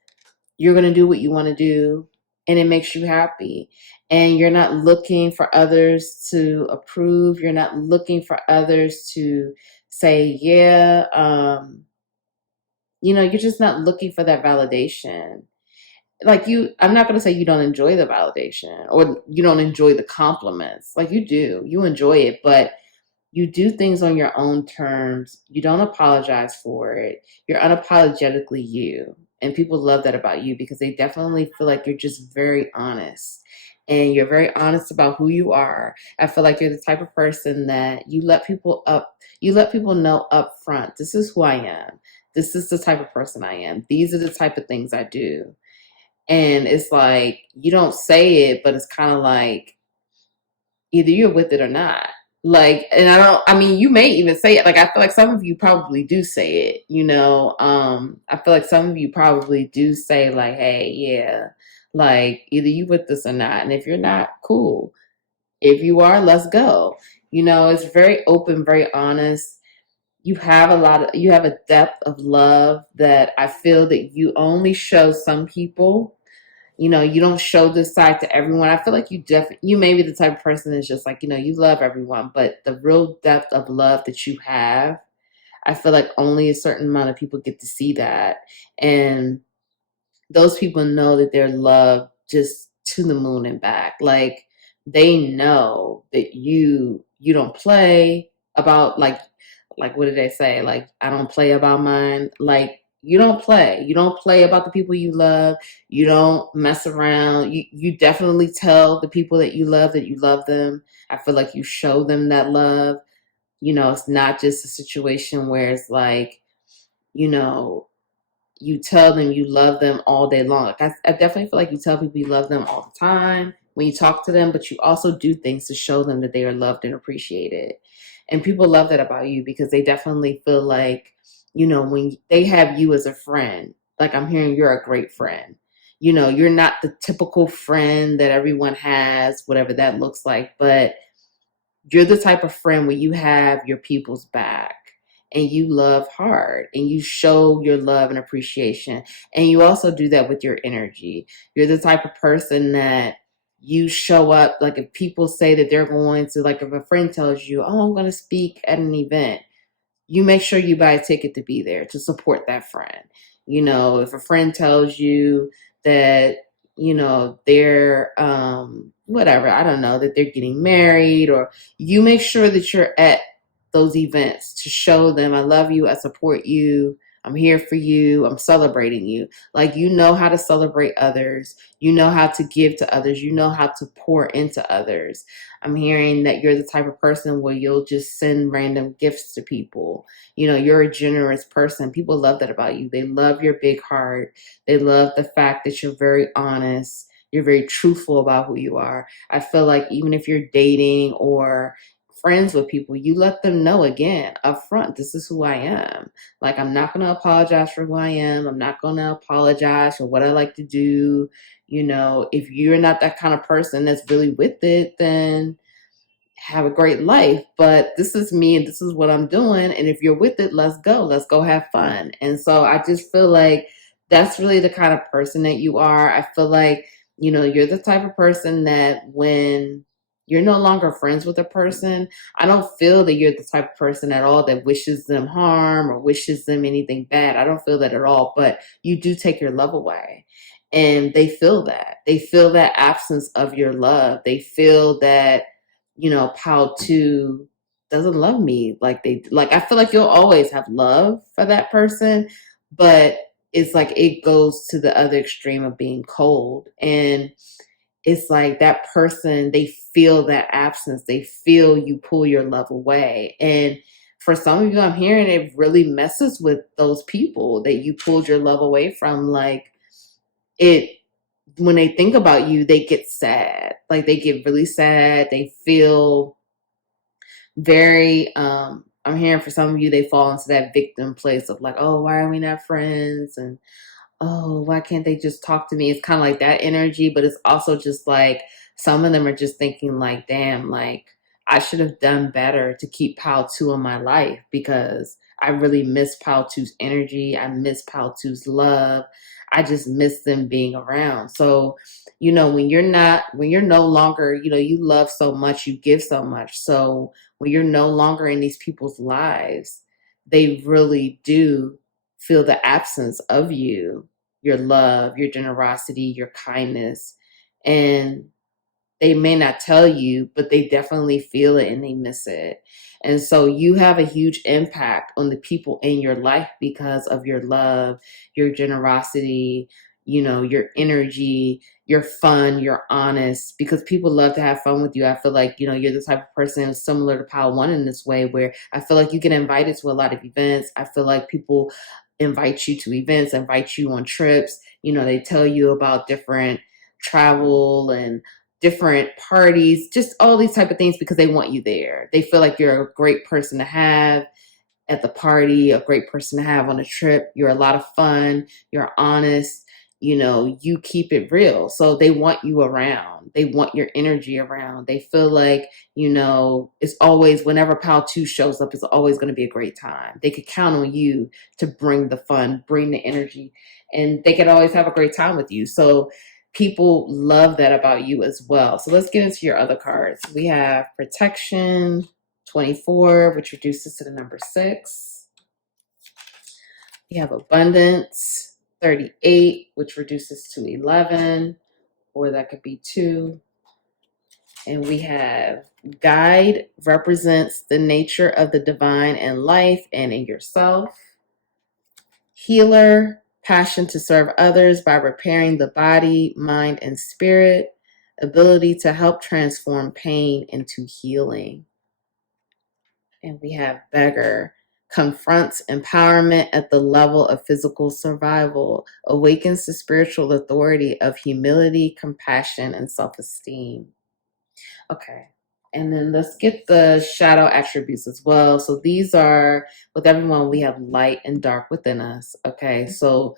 you're going to do what you want to do and it makes you happy. And you're not looking for others to approve. You're not looking for others to say, yeah. You're just not looking for that validation. Like I'm not going to say you don't enjoy the validation or you don't enjoy the compliments. Like you do, you enjoy it, but you do things on your own terms. You don't apologize for it. You're unapologetically you. And people love that about you because they definitely feel like you're just very honest. And you're very honest about who you are. I feel like you're the type of person that you let people know up front, this is who I am. This is the type of person I am. These are the type of things I do. And it's like, you don't say it, but it's kind of like, either you're with it or not. Like, and I mean, you may even say it. Like, I feel like some of you probably do say it, I feel like some of you probably do say like, hey, yeah, like either you with this or not. And if you're not, cool. If you are, let's go. It's very open, very honest. You have a depth of love that I feel that you only show some people. You don't show this side to everyone. I feel like you may be the type of person that's just like, you love everyone, but the real depth of love that you have, I feel like only a certain amount of people get to see that. And those people know that they're loved just to the moon and back. Like they know that you don't play about like what did they say? Like I don't play about mine. Like you don't play. You don't play about the people you love. You don't mess around. You definitely tell the people that you love them. I feel like you show them that love. It's not just a situation where it's like, you know, you tell them you love them all day long. Like I definitely feel like you tell people you love them all the time when you talk to them, but you also do things to show them that they are loved and appreciated. And people love that about you because they definitely feel like, when they have you as a friend, like I'm hearing you're a great friend. You're not the typical friend that everyone has, whatever that looks like, but you're the type of friend where you have your people's back and you love hard and you show your love and appreciation. And you also do that with your energy. You're the type of person that you show up. Like if people say that they're going to, like if a friend tells you, oh, I'm going to speak at an event, you make sure you buy a ticket to be there to support that friend. If a friend tells you that, they're whatever, I don't know, that they're getting married, or you make sure that you're at those events to show them I love you, I support you, I'm here for you, I'm celebrating you. Like you know how to celebrate others, you know how to give to others, you know how to pour into others. I'm hearing that you're the type of person where you'll just send random gifts to people. You're a generous person. People love that about you. They love your big heart. They love the fact that you're very honest. You're very truthful about who you are. I feel like even if you're dating or friends with people, you let them know again up front, this is who I am. Like, I'm not going to apologize for who I am. I'm not going to apologize for what I like to do. If you're not that kind of person that's really with it, then have a great life. But this is me and this is what I'm doing. And if you're with it, let's go. Let's go have fun. And so I just feel like that's really the kind of person that you are. I feel like, you're the type of person that when you're no longer friends with a person, I don't feel that you're the type of person at all that wishes them harm or wishes them anything bad. I don't feel that at all. But you do take your love away. And they feel that. They feel that absence of your love. They feel that, Pal 2 doesn't love me like they like. I feel like you'll always have love for that person, but it's like it goes to the other extreme of being cold. And it's like that person, they feel that absence. They feel you pull your love away. And for some of you, I'm hearing it really messes with those people that you pulled your love away from. Like it, when they think about you, they get sad. Like they get really sad. They feel very, I'm hearing for some of you, they fall into that victim place of like, oh, why are we not friends? And oh, why can't they just talk to me? It's kind of like that energy, but it's also just like some of them are just thinking like, damn, like I should have done better to keep Pal 2 in my life because I really miss Pal 2's energy. I miss Pal 2's love. I just miss them being around. So, when you're no longer, you love so much, you give so much. So when you're no longer in these people's lives, they really do feel the absence of you, your love, your generosity, your kindness. And they may not tell you, but they definitely feel it and they miss it. And so you have a huge impact on the people in your life because of your love, your generosity, your energy, your fun, you're honest, because people love to have fun with you. I feel like, you're the type of person similar to Pile One in this way, where I feel like you get invited to a lot of events. I feel like people invite you to events, invite you on trips. They tell you about different travel and different parties, just all these type of things because they want you there. They feel like you're a great person to have at the party, a great person to have on a trip. You're a lot of fun. You're honest. You keep it real. So they want you around. They want your energy around. They feel like, it's always, whenever Pal 2 shows up, it's always going to be a great time. They could count on you to bring the fun, bring the energy, and they could always have a great time with you. So people love that about you as well. So let's get into your other cards. We have protection, 24, which reduces to the number 6. We have abundance, 38, which reduces to 11, or that could be 2. And we have guide, represents the nature of the divine in life and in yourself. Healer, passion to serve others by repairing the body, mind, and spirit. Ability to help transform pain into healing. And we have beggar, confronts empowerment at the level of physical survival, awakens the spiritual authority of humility, compassion, and self-esteem. Okay. And then let's get the shadow attributes as well. So these are, with everyone, we have light and dark within us. Okay. So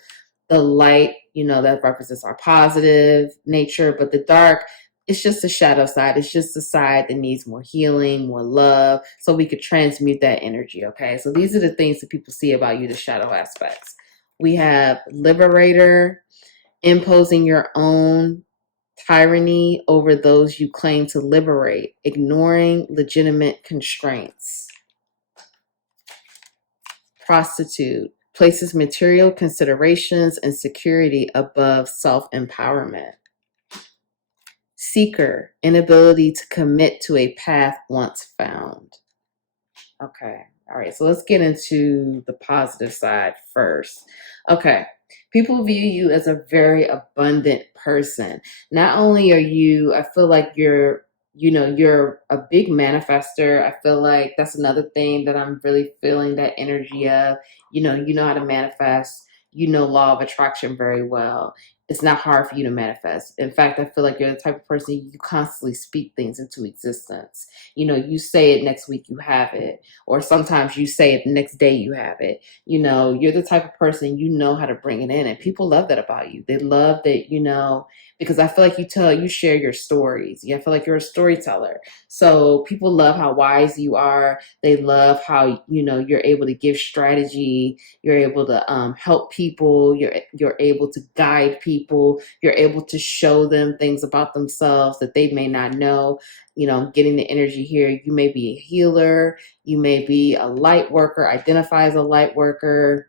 the light, that represents our positive nature, but the dark, it's just the shadow side. It's just the side that needs more healing, more love, so we could transmute that energy. Okay. So these are the things that people see about you, the shadow aspects. We have liberator, imposing your own tyranny over those you claim to liberate, ignoring legitimate constraints. Prostitute, places material considerations and security above self-empowerment. Seeker, inability to commit to a path once found. Okay. All right. So let's get into the positive side first. Okay. People view you as a very abundant person. Not only are you, I feel like you're a big manifester. I feel like that's another thing that I'm really feeling that energy of. You know how to manifest. Law of attraction very well. It's not hard for you to manifest. In fact, I feel like you're the type of person you constantly speak things into existence. You say it next week, you have it. Or sometimes you say it the next day, you have it. You're the type of person, how to bring it in. And people love that about you. They love that, because I feel like you share your stories. I feel like you're a storyteller. So people love how wise you are. They love how, you're able to give strategy. You're able to help people. You're able to guide people. You're able to show them things about themselves that they may not know. I'm getting the energy here. You may be a healer. You may be a light worker, identify as a light worker.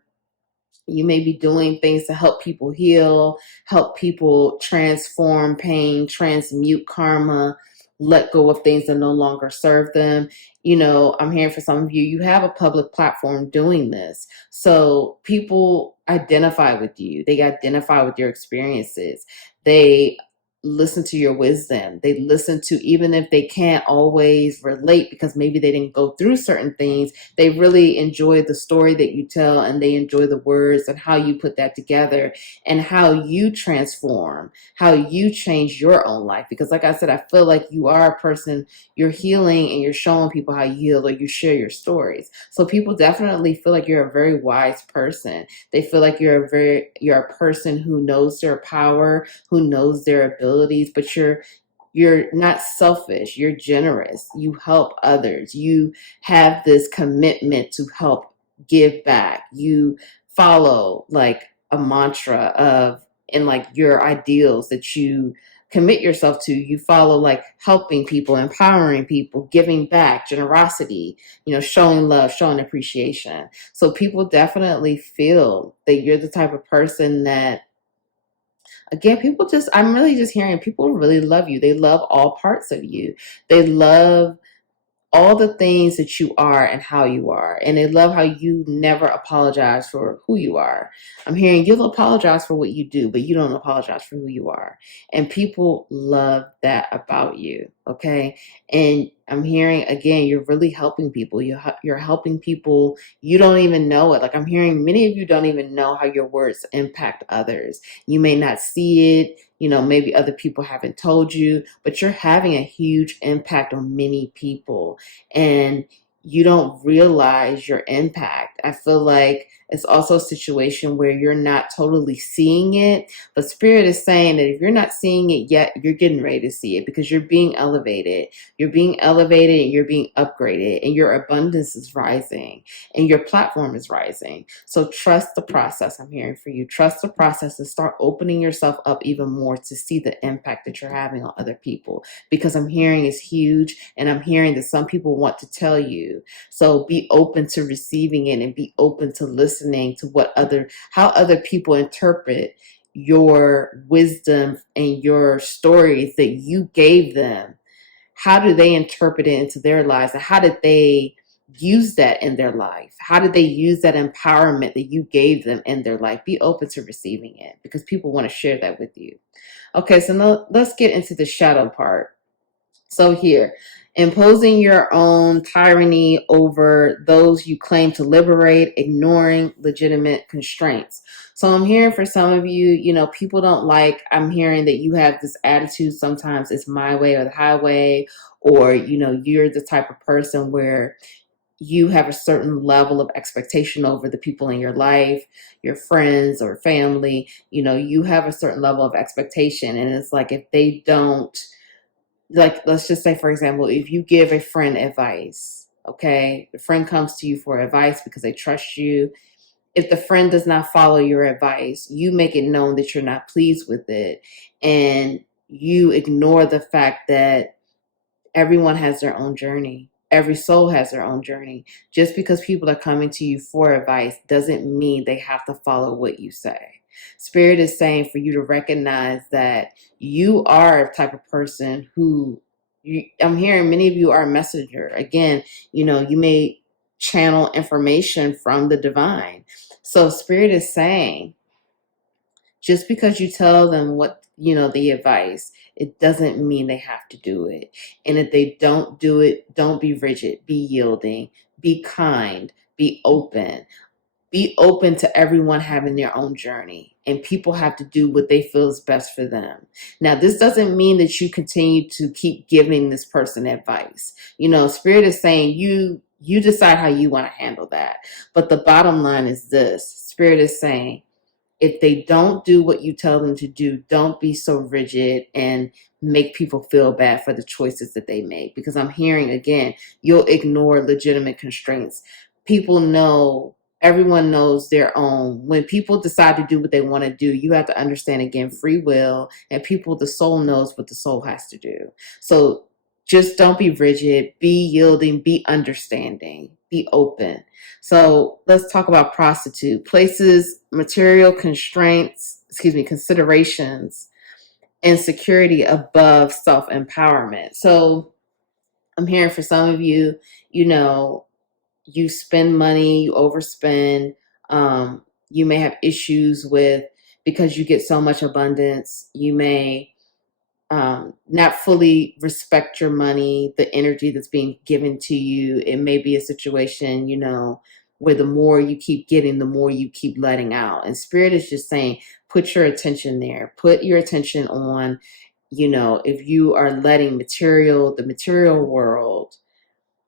You may be doing things to help people heal, help people transform pain, transmute karma, let go of things that no longer serve them. I'm hearing for some of you, you have a public platform doing this. So people identify with you. They identify with your experiences. They listen to your wisdom. They listen to, even if they can't always relate because maybe they didn't go through certain things, they really enjoy the story that you tell, and they enjoy the words and how you put that together and how you transform, how you change your own life. Because like I said, I feel like you are a person, you're healing and you're showing people how you heal, or you share your stories. So people definitely feel like you're a very wise person. They feel like you're a person who knows their power, who knows their abilities, but you're not selfish, you're generous, you help others, you have this commitment to help give back, you follow like a mantra of, and like your ideals that you commit yourself to, you follow like helping people, empowering people, giving back, generosity, showing love, showing appreciation. So people definitely feel that you're the type of person that, again, I'm really just hearing people really love you. They love all parts of you. They love all the things that you are and how you are. And they love how you never apologize for who you are. I'm hearing you'll apologize for what you do, but you don't apologize for who you are. And people love that about you. Okay. And I'm hearing, again, you're really helping people. You're helping people. You don't even know it. Like I'm hearing many of you don't even know how your words impact others. You may not see it. Maybe other people haven't told you, but you're having a huge impact on many people, and you don't realize your impact. I feel like it's also a situation where you're not totally seeing it, but Spirit is saying that if you're not seeing it yet, you're getting ready to see it because you're being elevated. You're being elevated and you're being upgraded, and your abundance is rising and your platform is rising. So trust the process. I'm hearing for you. Trust the process and start opening yourself up even more to see the impact that you're having on other people, because I'm hearing it's huge, and I'm hearing that some people want to tell you. So be open to receiving it and be open to listening to how other people interpret your wisdom and your stories that you gave them. How do they interpret it into their lives, and how did they use that in their life? How did they use that empowerment that you gave them in their life? Be open to receiving it because people want to share that with you. Okay, so now let's get into the shadow part. So here, imposing your own tyranny over those you claim to liberate, ignoring legitimate constraints. So I'm hearing for some of you, people don't like, I'm hearing that you have this attitude, sometimes it's my way or the highway, or, you're the type of person where you have a certain level of expectation over the people in your life, your friends or family, you have a certain level of expectation. And it's like, if they don't, like, let's just say, for example, if you give a friend advice, okay, the friend comes to you for advice because they trust you. If the friend does not follow your advice, you make it known that you're not pleased with it. And you ignore the fact that everyone has their own journey. Every soul has their own journey. Just because people are coming to you for advice doesn't mean they have to follow what you say. Spirit is saying for you to recognize that you are a type of person who, I'm hearing many of you are a messenger. Again, you may channel information from the divine. So Spirit is saying, just because you tell them what, the advice, it doesn't mean they have to do it. And if they don't do it, don't be rigid, be yielding, be kind, be open. Be open to everyone having their own journey, and people have to do what they feel is best for them. Now, this doesn't mean that you continue to keep giving this person advice. Spirit is saying you decide how you want to handle that. But the bottom line is this. Spirit is saying, if they don't do what you tell them to do, don't be so rigid and make people feel bad for the choices that they make. Because I'm hearing, again, you'll ignore legitimate constraints. Everyone knows their own. When people decide to do what they want to do, you have to understand, again, free will, and the soul knows what the soul has to do. So just don't be rigid, be yielding, be understanding, be open. So let's talk about prostitute. Places material considerations and security above self-empowerment. So I'm hearing for some of you, you spend money, you overspend, you may have issues with, because you get so much abundance, you may not fully respect your money, the energy that's being given to you. It may be a situation, where the more you keep getting, the more you keep letting out. And Spirit is just saying, put your attention there. Put your attention on, if you are letting the material world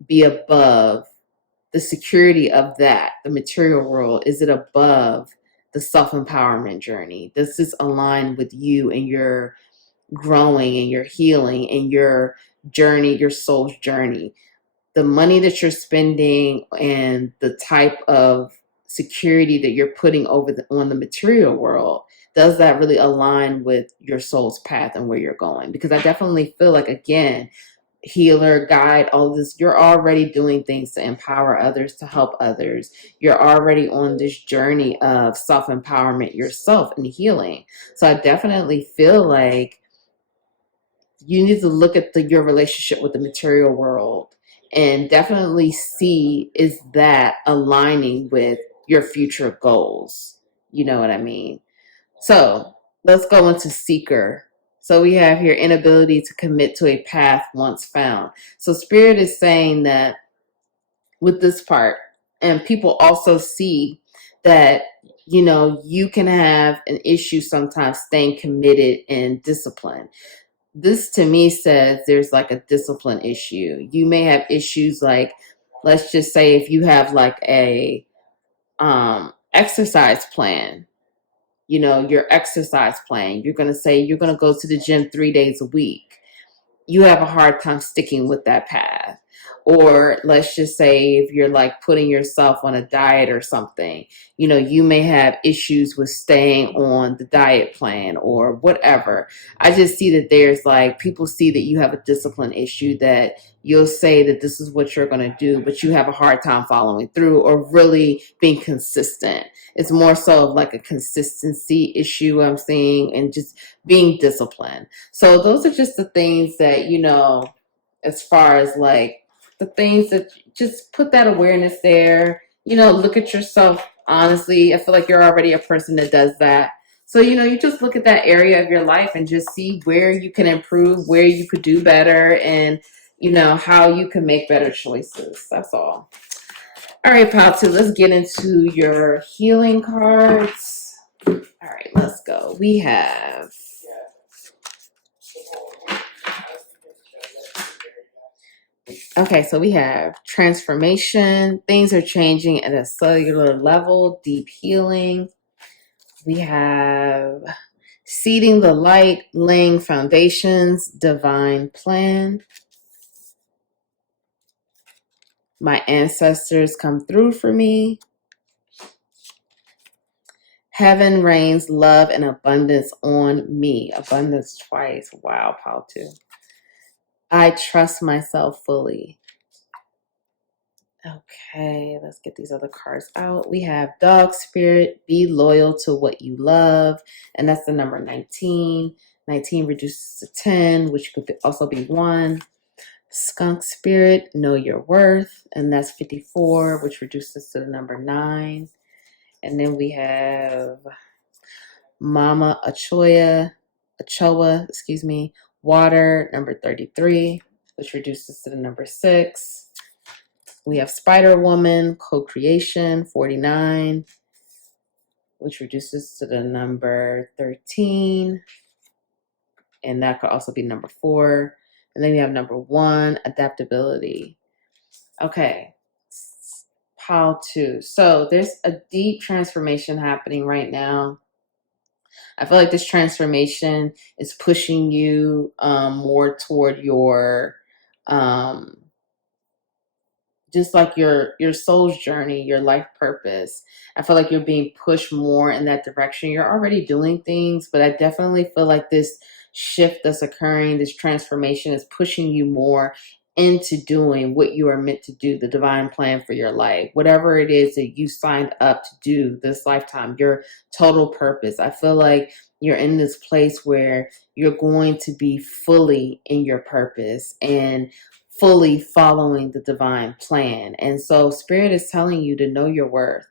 be above the security of that, the material world, is it above the self-empowerment journey? Does this align with you and your growing and your healing and your journey, your soul's journey? The money that you're spending and the type of security that you're putting on the material world, does that really align with your soul's path and where you're going? Because I definitely feel like, again, healer, guide, all this, you're already doing things to empower others, to help others. You're already on this journey of self-empowerment yourself and healing. So I definitely feel like you need to look at your relationship with the material world and definitely see, is that aligning with your future goals? You know what I mean? So let's go into seeker. So we have here inability to commit to a path once found. So Spirit is saying that with this part, and people also see that, you can have an issue sometimes staying committed and disciplined. This to me says there's like a discipline issue. You may have issues like, let's just say if you have like a exercise plan, your exercise plan, you're going to say you're going to go to the gym 3 days a week. You have a hard time sticking with that path. Or let's just say if you're like putting yourself on a diet or something, you may have issues with staying on the diet plan or whatever. I just see that there's like, people see that you have a discipline issue, that you'll say that this is what you're going to do, but you have a hard time following through or really being consistent. It's more so of like a consistency issue I'm seeing, and just being disciplined. So those are just the things that, as far as like the things that, just put that awareness there, look at yourself honestly. I feel like you're already a person that does that. So, you just look at that area of your life and just see where you can improve, where you could do better, and, how you can make better choices. That's all. All right, pile two, let's get into your healing cards. All right, let's go. We have so we have transformation. Things are changing at a cellular level, deep healing. We have seeding the light, laying foundations, divine plan. My ancestors come through for me. Heaven rains love and abundance on me. Abundance twice. Wow, pile two. I trust myself fully. Okay, let's get these other cards out. We have dog spirit, be loyal to what you love. And that's the number 19. 19 reduces to 10, which could also be 1. Skunk spirit, know your worth. And that's 54, which reduces to the number 9. And then we have Mama Ochoa, water, number 33, which reduces to the number 6. We have Spider Woman, co-creation, 49, which reduces to the number 13. And that could also be number 4. And then you have number 1, adaptability. Okay, pile 2. So there's a deep transformation happening right now. I feel like this transformation is pushing you more toward your just like your soul's journey, your life purpose. I feel like you're being pushed more in that direction. You're already doing things, but I definitely feel like this shift that's occurring, this transformation, is pushing you more into doing what you are meant to do, the divine plan for your life, whatever it is that you signed up to do this lifetime, your total purpose. I feel like you're in this place where you're going to be fully in your purpose and fully following the divine plan. And so Spirit is telling you to know your worth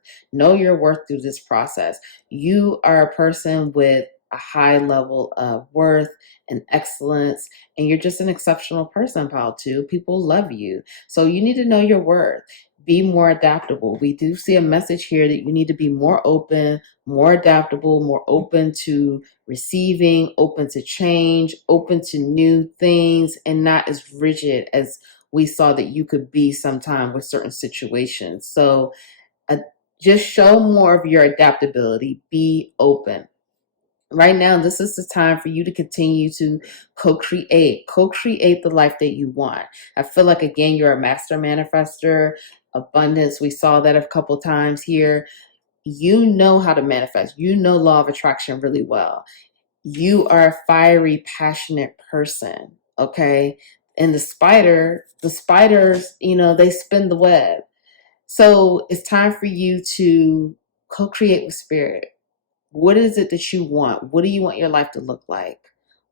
through this process. You are a person with a high level of worth and excellence, and you're just an exceptional person, pal, too. People love you. So you need to know your worth. Be more adaptable. We do see a message here that you need to be more open, more adaptable, more open to receiving, open to change, open to new things, and not as rigid as we saw that you could be sometime with certain situations. So uh, just show more of your adaptability. Be open. Right now, this is the time for you to continue to co-create the life that you want. I feel like, again, you're a master manifester. Abundance, we saw that a couple times here. You know how to manifest. You know law of attraction really well. You are a fiery, passionate person, okay? And the spiders, they spin the web. So it's time for you to co-create with spirit. What is it that you want? What do you want your life to look like?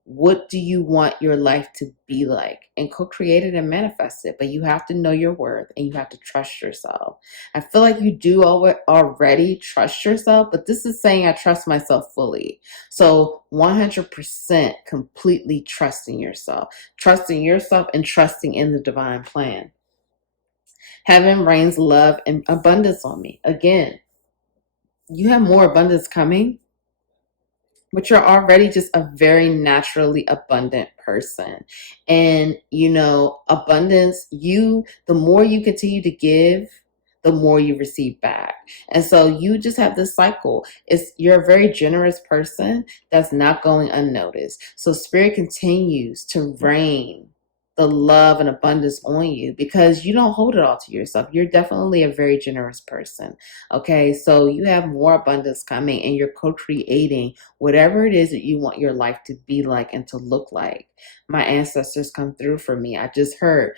What do you want your life to be like? And co-create it and manifest it. But you have to know your worth and you have to trust yourself. I feel like you do already trust yourself, but this is saying I trust myself fully. So 100% completely trusting yourself and trusting in the divine plan. Heaven rains love and abundance on me. Again, you have more abundance coming, but you're already just a very naturally abundant person. And, abundance, the more you continue to give, the more you receive back. And so you just have this cycle. You're a very generous person that's not going unnoticed. So spirit continues to rain the love and abundance on you because you don't hold it all to yourself. You're definitely a very generous person. Okay, so you have more abundance coming and you're co-creating whatever it is that you want your life to be like and to look like. My ancestors come through for me. I just heard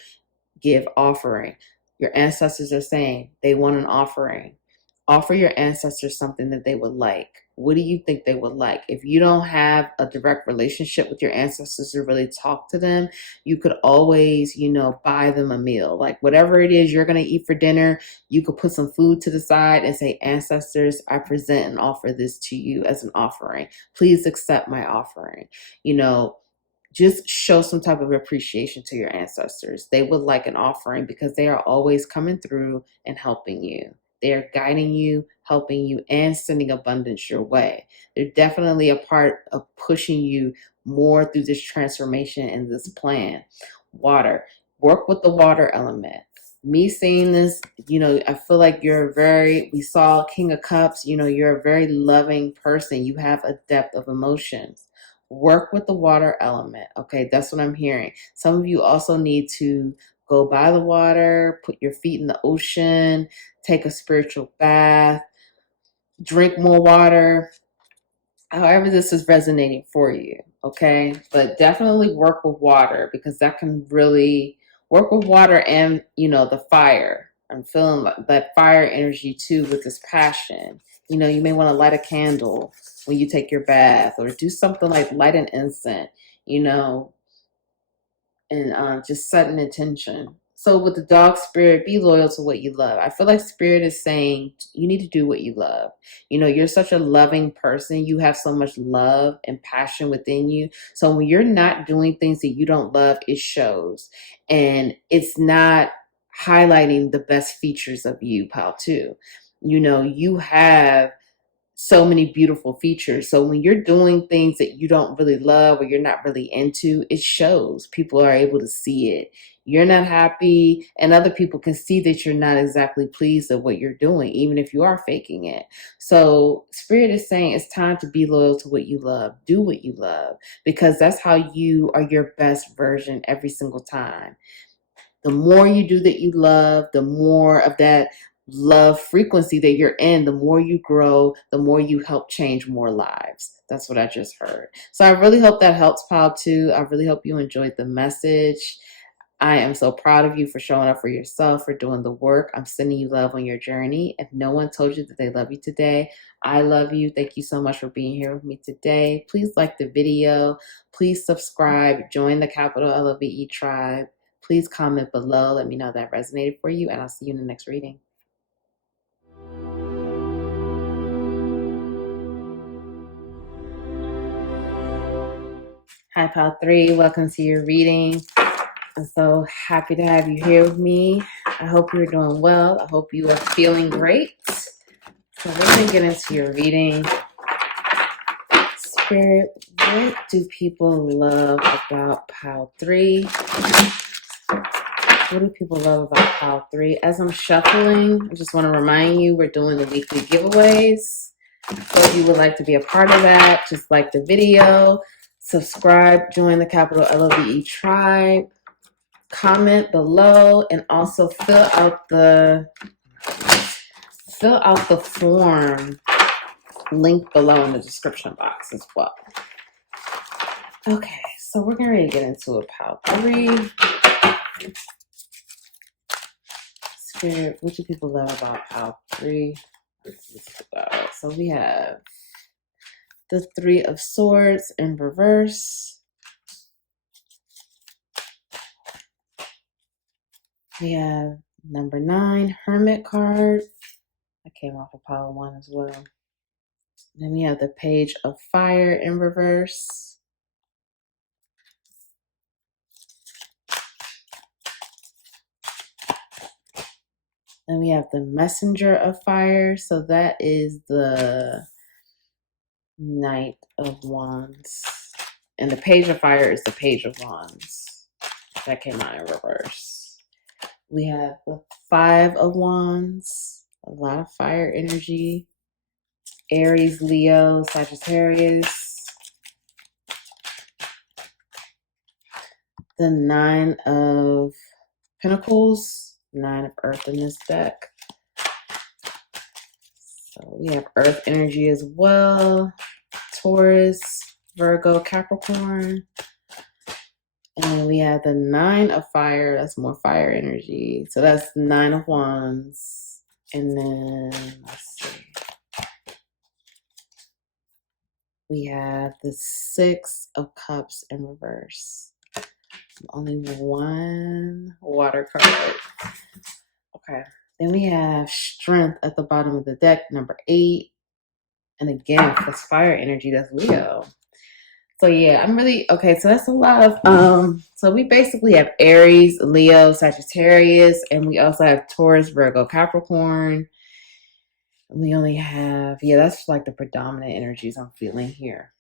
give offering. Your ancestors are saying they want an offering. Offer your ancestors something that they would like. What do you think they would like? If you don't have a direct relationship with your ancestors to really talk to them, you could always, buy them a meal. Like whatever it is you're going to eat for dinner, you could put some food to the side and say, ancestors, I present and offer this to you as an offering. Please accept my offering. Just show some type of appreciation to your ancestors. They would like an offering because they are always coming through and helping you. They are guiding you, helping you, and sending abundance your way. They're definitely a part of pushing you more through this transformation and this plan. Water. Work with the water element. Me seeing this, I feel like we saw King of Cups, you're a very loving person. You have a depth of emotions. Work with the water element. Okay, that's what I'm hearing. Some of you also need to go by the water, put your feet in the ocean, take a spiritual bath, drink more water, however this is resonating for you. Okay, but definitely work with water because that can really work with water and, the fire. I'm feeling that fire energy too with this passion. You may want to light a candle when you take your bath or do something like light an incense, and just set an intention. So with the dog spirit, be loyal to what you love. I feel like spirit is saying you need to do what you love. You're such a loving person. You have so much love and passion within you. So when you're not doing things that you don't love, it shows. And it's not highlighting the best features of you, pal, too. You have so many beautiful features. So when you're doing things that you don't really love or you're not really into, it shows. People are able to see it. You're not happy, and other people can see that you're not exactly pleased with what you're doing, even if you are faking it. So Spirit is saying it's time to be loyal to what you love. Do what you love, because that's how you are your best version every single time. The more you do that you love, the more of that love frequency that you're in, the more you grow, the more you help change more lives. That's what I just heard. So I really hope that helps, pal, too. I really hope you enjoyed the message. I am so proud of you for showing up for yourself, for doing the work. I'm sending you love on your journey. If no one told you that they love you today, I love you. Thank you so much for being here with me today. Please like the video. Please subscribe. Join the capital LOVE tribe. Please comment below. Let me know that resonated for you, and I'll see you in the next reading. Hi, Pal 3. Welcome to your reading. I'm so happy to have you here with me. I hope you're doing well. I hope you are feeling great. So we're going to get into your reading. Spirit, what do people love about Pal 3? What do people love about Pal 3? As I'm shuffling, I just want to remind you we're doing the weekly giveaways. So if you would like to be a part of that, just like the video, subscribe, join the Capital LOVE tribe, comment below, and also fill out the form link below in the description box as well. Okay, so we're going to get into it, Pal 3. Spirit, what do people love about Pal 3? So we have the Three of Swords in reverse. We have number 9, Hermit card. I came off of Pile 1 as well. Then we have the Page of Fire in reverse. Then we have the Messenger of Fire. So that is the Knight of Wands. And the Page of Fire is the Page of Wands. That came out in reverse. We have the Five of Wands. A lot of fire energy. Aries, Leo, Sagittarius. The Nine of Pentacles. 9 of Earth in this deck. So we have Earth energy as well. Taurus, Virgo, Capricorn. And then we have the 9 of Fire. That's more fire energy. So that's 9 of Wands. And then, let's see. We have the 6 of Cups in reverse. Only one water card. Okay. Then we have Strength at the bottom of the deck, number 8. And again, that's fire energy. That's Leo. So yeah, I'm really okay. So that's a lot of so we basically have Aries, Leo, Sagittarius, and we also have Taurus, Virgo, Capricorn. And we only have that's like the predominant energies I'm feeling here.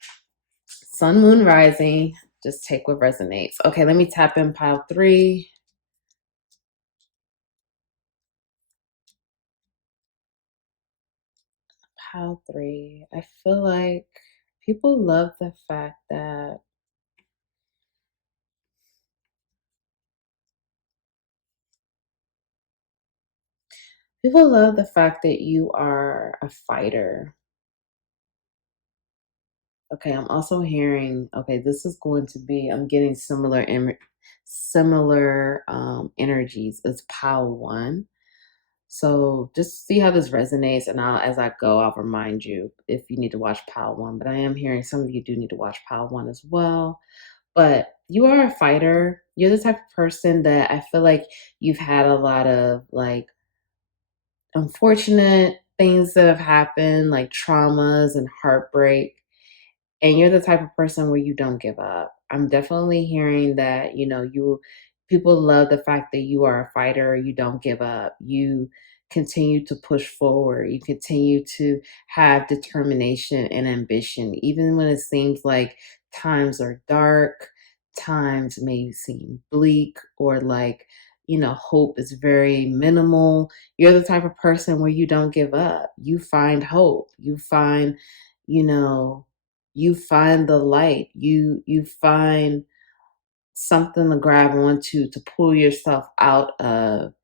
Sun, Moon, Rising. Just take what resonates. Okay, let me tap in Pile 3. Pile 3. I feel like people love the fact that you are a fighter. Okay, I'm also hearing, okay, this is going to be, I'm getting similar energies as Pile 1. So just see how this resonates, and as I go, I'll remind you if you need to watch Pile 1. But I am hearing some of you do need to watch Pile 1 as well. But you are a fighter. You're the type of person that I feel like you've had a lot of like unfortunate things that have happened, like traumas and heartbreak. And you're the type of person where you don't give up. I'm definitely hearing that, people love the fact that you are a fighter, you don't give up. You continue to push forward. You continue to have determination and ambition, even when it seems like times are dark, times may seem bleak, or like, hope is very minimal. You're the type of person where you don't give up. You find hope. You know, you find the light. You find something to grab onto to pull yourself out of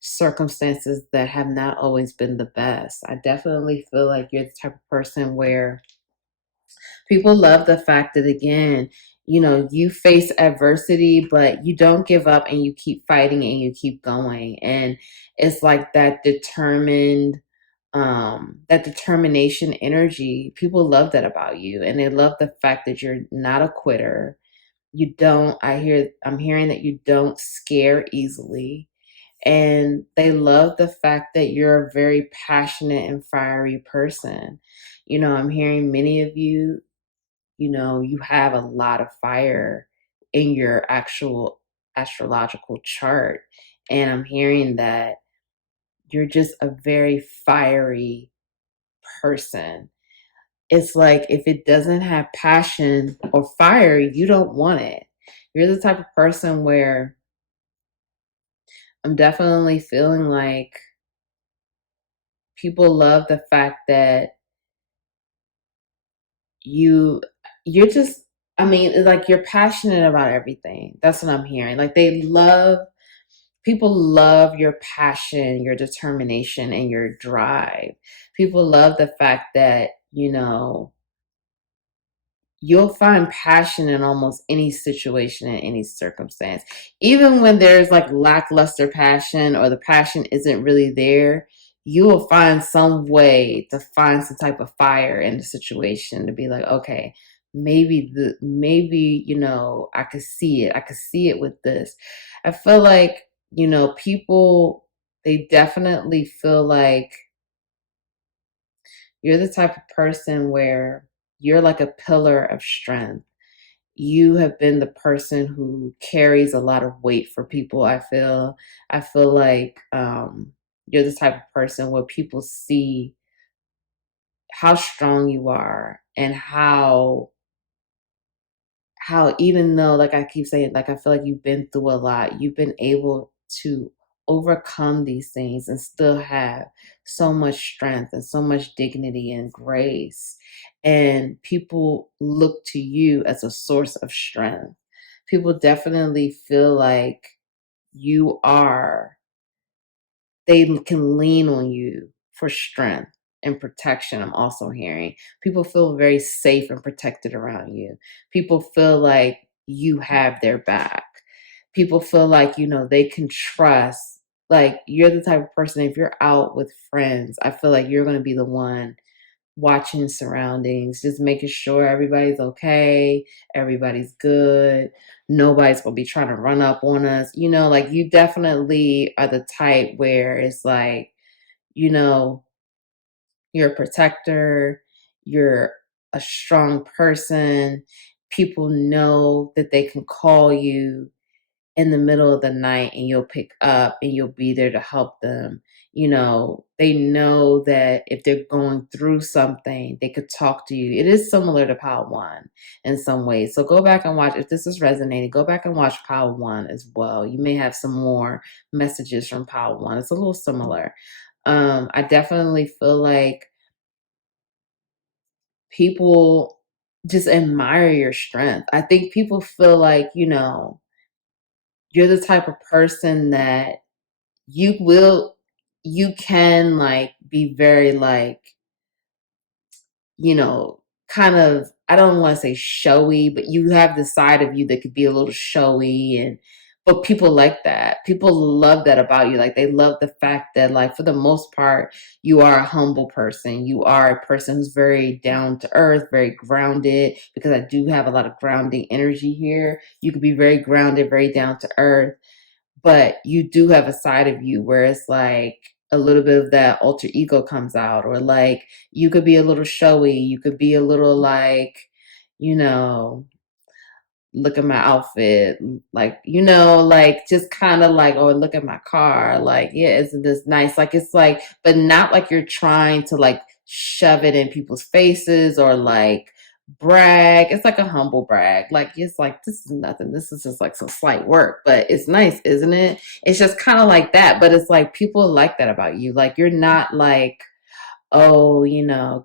circumstances that have not always been the best. I definitely feel like you're the type of person where people love the fact that, again, you face adversity, but you don't give up and you keep fighting and you keep going. And it's like that determination energy. People love that about you, and they love the fact that you're not a quitter. I'm hearing that you don't scare easily, and they love the fact that you're a very passionate and fiery person. I'm hearing many of you you have a lot of fire in your actual astrological chart. And I'm hearing that you're just a very fiery person. It's like if it doesn't have passion or fire, you don't want it. You're the type of person where I'm definitely feeling like people love the fact that you you're just, I mean, it's like you're passionate about everything. That's what I'm hearing. Like people love your passion, your determination, and your drive. People love the fact that, you'll find passion in almost any situation, in any circumstance. Even when there's like lackluster passion or the passion isn't really there, you will find some way to find some type of fire in the situation to be like, okay, maybe, I could see it. I could see it with this. I feel like, people, they definitely feel like you're the type of person where you're like a pillar of strength. You have been the person who carries a lot of weight for people. I feel like you're the type of person where people see how strong you are, and how even though, like I keep saying, like I feel like you've been through a lot, you've been able to overcome these things and still have so much strength and so much dignity and grace. And people look to you as a source of strength. People definitely feel like you are they can lean on you for strength and protection. I'm also hearing people feel very safe and protected around you. People feel like you have their back. People feel like, they can trust. Like you're the type of person, if you're out with friends, I feel like you're going to be the one watching surroundings, just making sure everybody's okay, everybody's good, nobody's gonna be trying to run up on us. Like you definitely are the type where it's like, you know, you're a protector, you're a strong person. People know that they can call you in the middle of the night and you'll pick up and you'll be there to help them. They know that if they're going through something, they could talk to you. It is similar to Power One in some ways. So go back and watch. If this is resonating, go back and watch Power One as well. You may have some more messages from Power One. It's a little similar. I definitely feel like people just admire your strength. I think people feel like, you're the type of person that you will you can like be very like, you know, kind of, I don't want to say showy, but you have the side of you that could be a little showy, and but people like that. People love that about you. Like they love the fact that like for the most part, you are a humble person. You are a person who's very down to earth, very grounded, because I do have a lot of grounding energy here. You could be very grounded, very down to earth, but you do have a side of you where it's like a little bit of that alter ego comes out, or like you could be a little showy, you could be a little like, you know, look at my outfit, like, like just kind of like, oh, look at my car, like, yeah, isn't this nice? Like, it's like, but not like you're trying to like shove it in people's faces or like brag. It's like a humble brag. Like, it's like, this is nothing. This is just like some slight work, but it's nice, isn't it? It's just kind of like that. But it's like people like that about you. Like, you're not like, oh,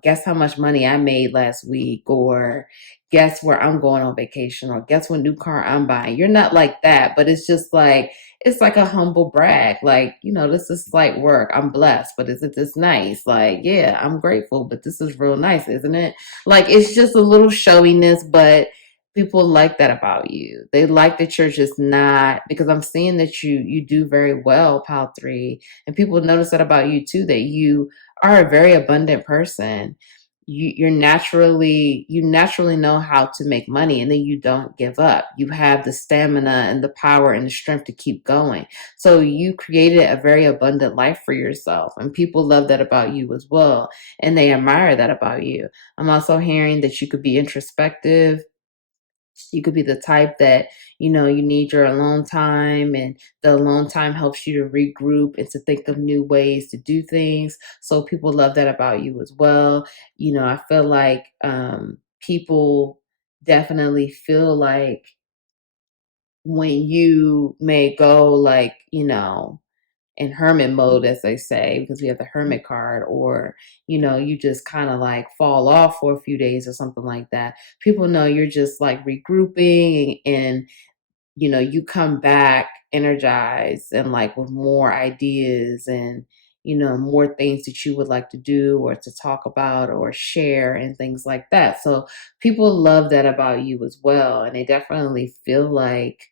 guess how much money I made last week, or guess where I'm going on vacation, or guess what new car I'm buying. You're not like that, but it's just like, it's like a humble brag. Like, this is slight work. I'm blessed, but isn't this nice? Like, yeah, I'm grateful, but this is real nice, isn't it? Like, it's just a little showiness, but people like that about you. They like that you're just not, because I'm seeing that you do very well, Pal 3, and people notice that about you too, that you are a very abundant person. you naturally know how to make money, and then you don't give up. You have the stamina and the power and the strength to keep going. So you created a very abundant life for yourself, and people love that about you as well, and they admire that about you. I'm also hearing that you could be introspective. You could be the type that, you need your alone time, and the alone time helps you to regroup and to think of new ways to do things. So people love that about you as well. I feel like people definitely feel like when you may go like, in hermit mode, as they say, because we have the hermit card, or, you just kind of like fall off for a few days or something like that. People know you're just like regrouping, and you come back energized and like with more ideas, and, more things that you would like to do or to talk about or share and things like that. So people love that about you as well. And they definitely feel like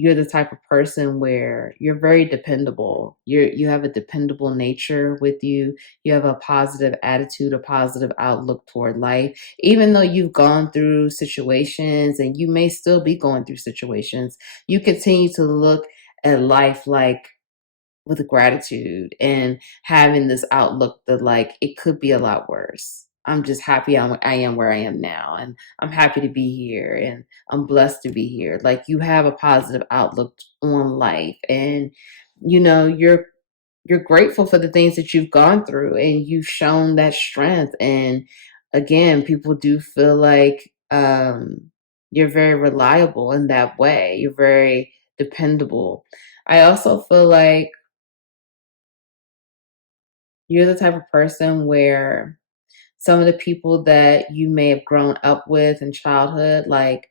you're the type of person where you're very dependable. You have a dependable nature with you. You have a positive attitude, a positive outlook toward life. Even though you've gone through situations, and you may still be going through situations, you continue to look at life like with gratitude, and having this outlook that like it could be a lot worse. I'm just happy I am where I am now, and I'm happy to be here, and I'm blessed to be here. Like you have a positive outlook on life, and you're grateful for the things that you've gone through, and you've shown that strength. And again, people do feel like you're very reliable in that way. You're very dependable. I also feel like you're the type of person where some of the people that you may have grown up with in childhood, like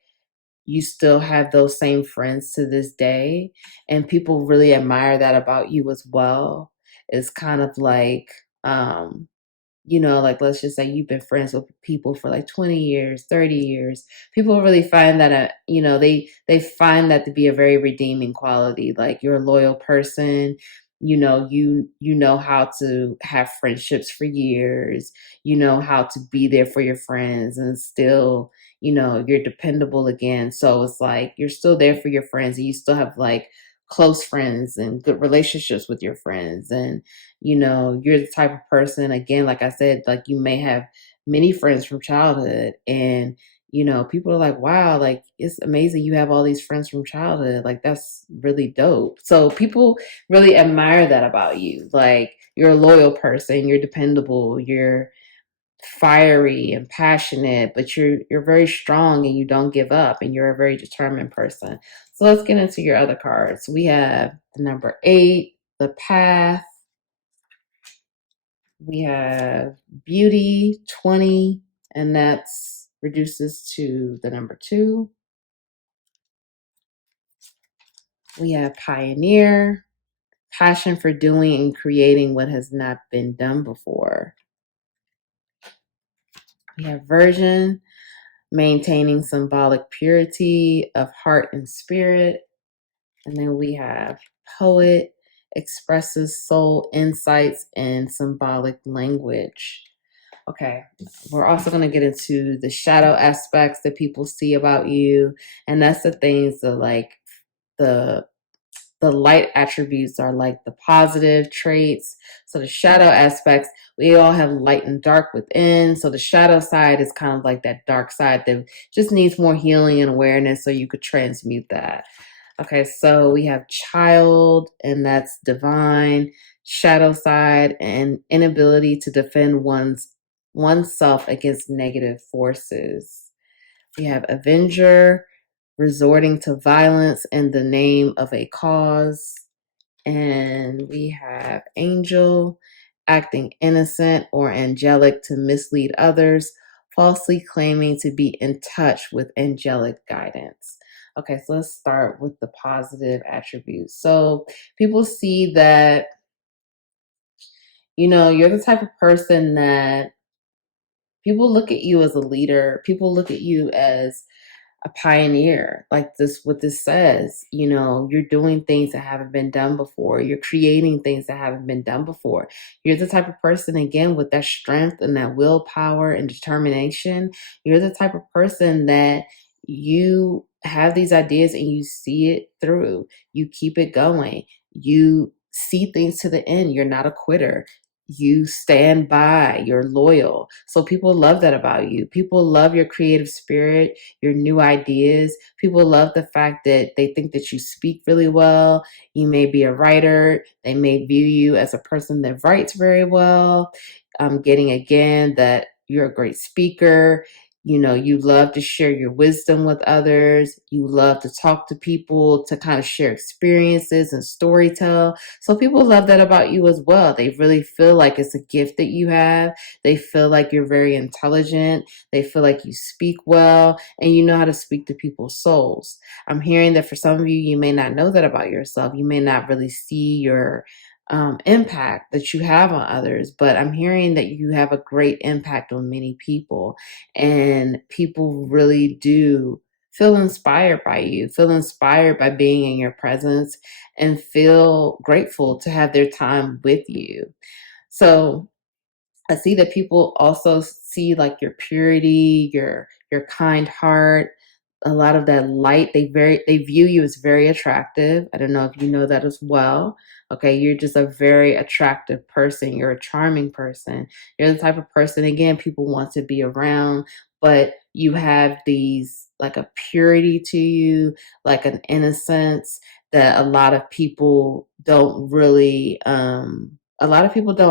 you still have those same friends to this day. And people really admire that about you as well. It's kind of like, like let's just say you've been friends with people for like 20 years, 30 years. People really find that, they find that to be a very redeeming quality. Like you're a loyal person. You know how to have friendships for years. You know how to be there for your friends, and still, you're dependable again. So it's like you're still there for your friends, and you still have like close friends and good relationships with your friends. And you're the type of person, again, like I said, like you may have many friends from childhood, and people are like, wow, like it's amazing you have all these friends from childhood. Like that's really dope. So people really admire that about you. Like you're a loyal person, you're dependable, you're fiery and passionate, but you're very strong, and you don't give up, and you're a very determined person. So let's get into your other cards. We have the number 8, the path. We have beauty, 20, and that's reduces to the number 2. We have pioneer, passion for doing and creating what has not been done before. We have virgin, maintaining symbolic purity of heart and spirit. And then we have poet, expresses soul insights and symbolic language. Okay, we're also going to get into the shadow aspects that people see about you. And that's the things that like the the light attributes are like the positive traits. So the shadow aspects, we all have light and dark within. So the shadow side is kind of like that dark side that just needs more healing and awareness, so you could transmute that. Okay, so we have child, and that's divine, shadow side, and inability to defend oneself against negative forces. We have avenger, resorting to violence in the name of a cause. And we have angel, acting innocent or angelic to mislead others, falsely claiming to be in touch with angelic guidance. Okay, so let's start with the positive attributes. So people see that, you're the type of person that people look at you as a leader. People look at you as a pioneer. Like this, what this says, you're doing things that haven't been done before. You're creating things that haven't been done before. You're the type of person, again, with that strength and that willpower and determination. You're the type of person that you have these ideas and you see it through. You keep it going. You see things to the end. You're not a quitter. You stand by, you're loyal. So people love that about you. People love your creative spirit, your new ideas. People love the fact that they think that you speak really well. You may be a writer. They may view you as a person that writes very well. I'm getting again that you're a great speaker. You love to share your wisdom with others. You love to talk to people, to kind of share experiences and story tell. So people love that about you as well. They really feel like it's a gift that you have. They feel like you're very intelligent. They feel like you speak well and you know how to speak to people's souls. I'm hearing that for some of you, you may not know that about yourself. You may not really see your impact that you have on others, but I'm hearing that you have a great impact on many people, and people really do feel inspired by you, feel inspired by being in your presence, and feel grateful to have their time with you. So I see that people also see like your purity, your kind heart, a lot of that light. They view you as very attractive. I don't know if you know that as well. Okay, you're just a very attractive person. You're a charming person. You're the type of person, again, people want to be around, but you have these like a purity to you, like an innocence that a lot of people don't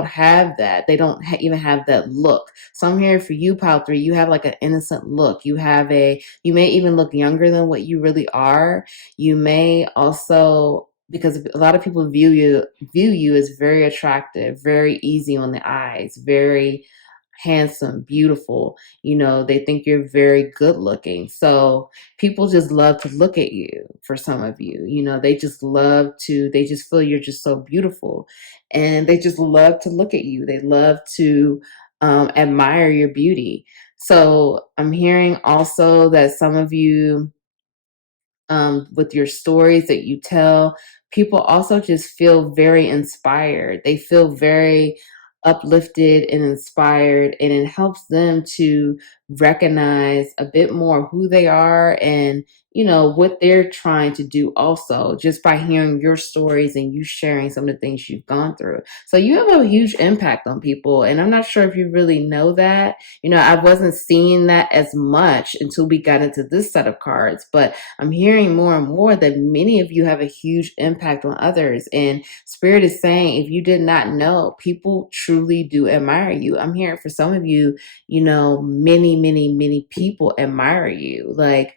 have that. They don't even have that look. So I'm here for you, Pile 3. You have like an innocent look. You may even look younger than what you really are. You may also, because a lot of people view you as very attractive, very easy on the eyes, very handsome, beautiful. They think you're very good looking. So people just love to look at you. For some of you, they just feel you're just so beautiful, and they just love to look at you. They love to admire your beauty. So I'm hearing also that some of you, with your stories that you tell, people also just feel very inspired. They feel very uplifted and inspired, and it helps them to recognize a bit more who they are and what they're trying to do also, just by hearing your stories and you sharing some of the things you've gone through. So you have a huge impact on people, and I'm not sure if you really know that. I wasn't seeing that as much until we got into this set of cards, but I'm hearing more and more that many of you have a huge impact on others. And Spirit is saying, if you did not know, people truly do admire you. I'm hearing for some of you, many, many, many people admire you. Like,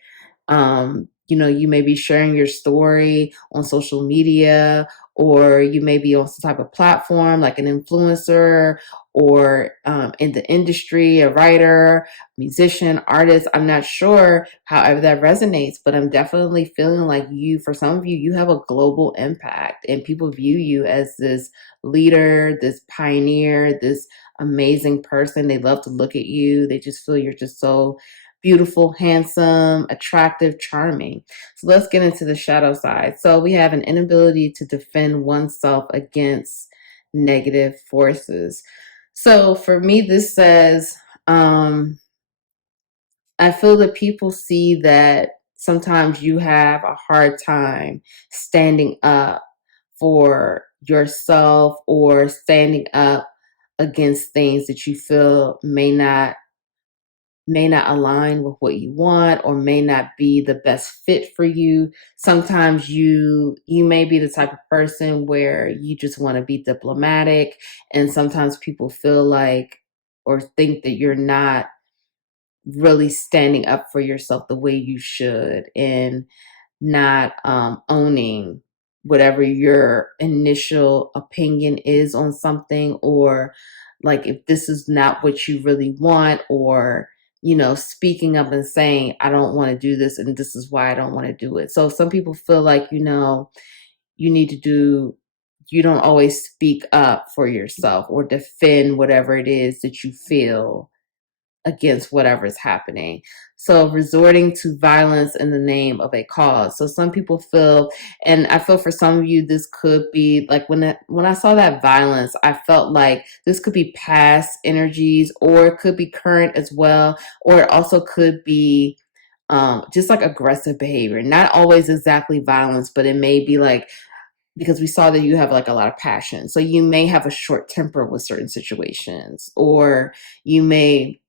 you may be sharing your story on social media, or you may be on some type of platform like an influencer, or in the industry, a writer, musician, artist. I'm not sure however that resonates, but I'm definitely feeling like for some of you, you have a global impact, and people view you as this leader, this pioneer, this amazing person. They love to look at you. They just feel you're just so beautiful, handsome, attractive, charming. So let's get into the shadow side. So we have an inability to defend oneself against negative forces. So for me, this says, I feel that people see that sometimes you have a hard time standing up for yourself, or standing up against things that you feel may not align with what you want, or may not be the best fit for you. Sometimes you may be the type of person where you just want to be diplomatic, and sometimes people feel like or think that you're not really standing up for yourself the way you should, and not owning whatever your initial opinion is on something, or like if this is not what you really want, or speaking up and saying, I don't want to do this, and this is why I don't want to do it. So some people feel like you need to do you don't always speak up for yourself or defend whatever it is that you feel against whatever's happening. So resorting to violence in the name of a cause. So some people feel, and I feel for some of you, this could be like when I saw that violence, I felt like this could be past energies, or it could be current as well, or it also could be just like aggressive behavior. Not always exactly violence, but it may be like, because we saw that you have like a lot of passion. So you may have a short temper with certain situations, or you may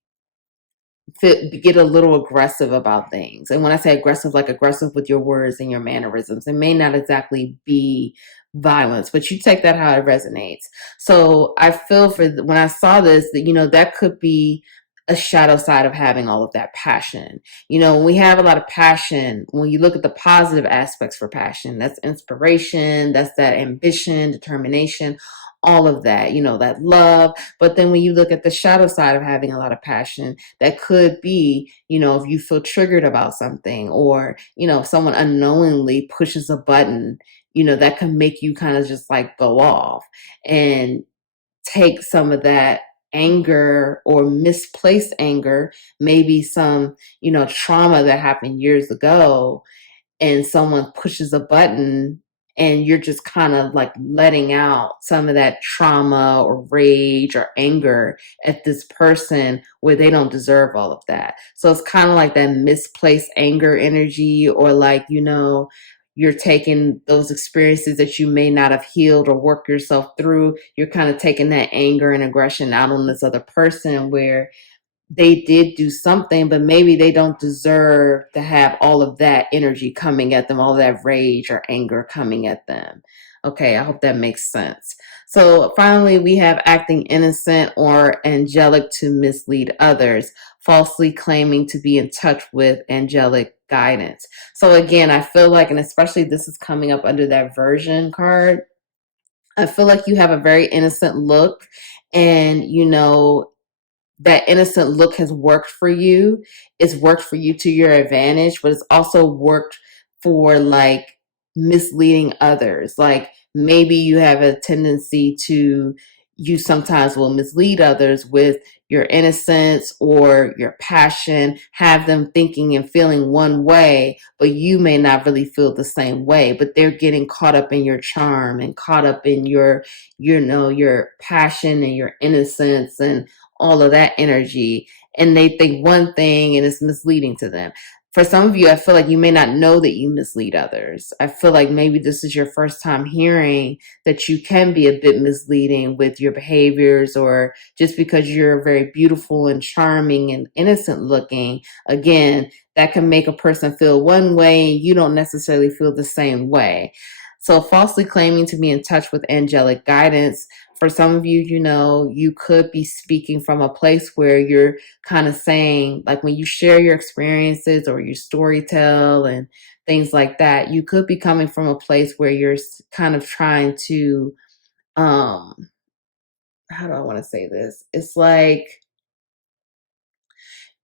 get a little aggressive about things. And when I say aggressive, like aggressive with your words and your mannerisms, it may not exactly be violence, but you take that how it resonates. So I feel for when I saw this, that, that could be a shadow side of having all of that passion. When we have a lot of passion, when you look at the positive aspects for passion, that's inspiration, that's that ambition, determination, all of that, that love. But then when you look at the shadow side of having a lot of passion, that could be, if you feel triggered about something, or, if someone unknowingly pushes a button, that can make you kind of just like go off and take some of that anger or misplaced anger, maybe some, trauma that happened years ago, and someone pushes a button and you're just kind of like letting out some of that trauma or rage or anger at this person where they don't deserve all of that. So it's kind of like that misplaced anger energy, or like, you're taking those experiences that you may not have healed or worked yourself through. You're kind of taking that anger and aggression out on this other person where they did do something, but maybe they don't deserve to have all of that energy coming at them, all that rage or anger coming at them. Okay, I hope that makes sense. So finally, we have acting innocent or angelic to mislead others, falsely claiming to be in touch with angelic guidance. So again, I feel like, and especially this is coming up under that version card, I feel like you have a very innocent look, and that innocent look has worked for you. It's worked for you to your advantage, but it's also worked for like misleading others. Like maybe you have a tendency to, you sometimes will mislead others with your innocence or your passion, have them thinking and feeling one way, but you may not really feel the same way, but they're getting caught up in your charm and caught up in your passion and your innocence and all of that energy, and they think one thing and it's misleading to them. For some of you, I feel like you may not know that you mislead others. I feel like maybe this is your first time hearing that you can be a bit misleading with your behaviors, or just because you're very beautiful and charming and innocent looking, again, that can make a person feel one way and you don't necessarily feel the same way. So falsely claiming to be in touch with angelic guidance, for some of you, you could be speaking from a place where you're kind of saying, like when you share your experiences or you story tell and things like that, you could be coming from a place where you're kind of trying to, how do I want to say this? It's like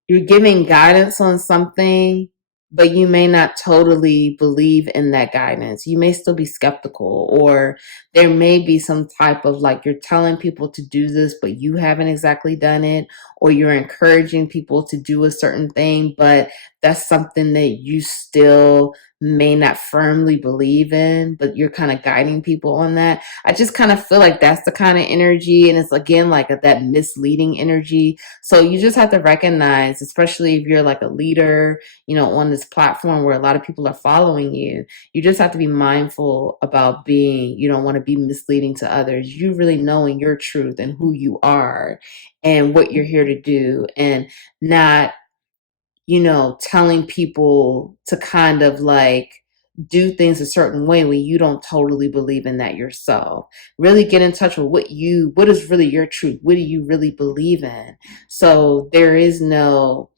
you're giving guidance on something, but you may not totally believe in that guidance. You may still be skeptical, or there may be some type of like you're telling people to do this, but you haven't exactly done it, or you're encouraging people to do a certain thing, but that's something that you still may not firmly believe in, but you're kind of guiding people on that. I just kind of feel like that's the kind of energy. And it's again like that misleading energy. So you just have to recognize, especially if you're like a leader, on this platform where a lot of people are following you, you just have to be mindful about being, you don't want to be misleading to others. You really knowing your truth and who you are and what you're here to do, and not, telling people to kind of like do things a certain way when you don't totally believe in that yourself. Really get in touch with what is really your truth. What do you really believe in? So there is no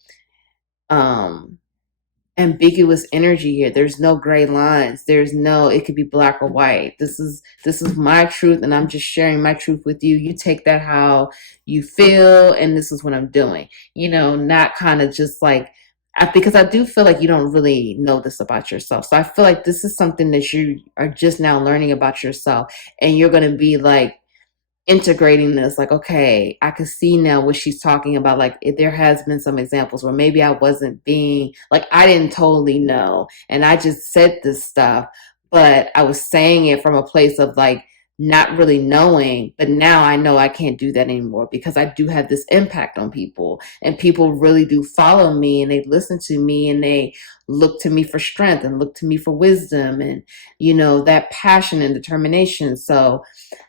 ambiguous energy here. There's no gray lines. It could be black or white. This is my truth, and I'm just sharing my truth with you. You take that how you feel, and this is what I'm doing. Not kind of just like, because I do feel like you don't really know this about yourself. So I feel like this is something that you are just now learning about yourself, and you're going to be like integrating this, like, okay, I can see now what she's talking about. Like, there has been some examples where maybe I wasn't being, like, I didn't totally know, and I just said this stuff, but I was saying it from a place of like not really knowing. But now I know I can't do that anymore, because I do have this impact on people, and people really do follow me, and they listen to me, and they look to me for strength, and look to me for wisdom, and, you know, that passion and determination. So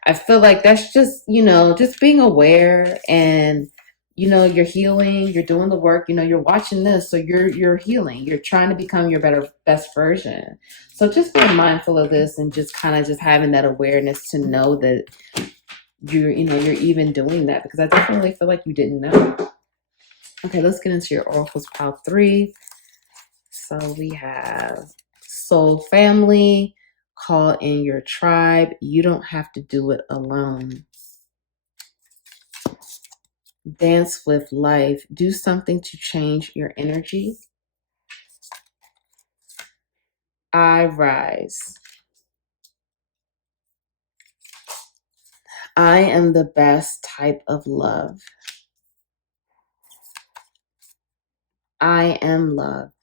I feel like that's just, you know, just being aware, and, you know, you're healing, you're doing the work, you know, you're watching this. So you're healing, you're trying to become your best version. So just being mindful of this, and just kind of just having that awareness to know that you know, you're even doing that, because I definitely feel like you didn't know. Okay, let's get into your oracles pile 3. So we have soul family, call in your tribe. You don't have to do it alone. Dance with life. Do something to change your energy. I rise. I am the best type of love. I am loved.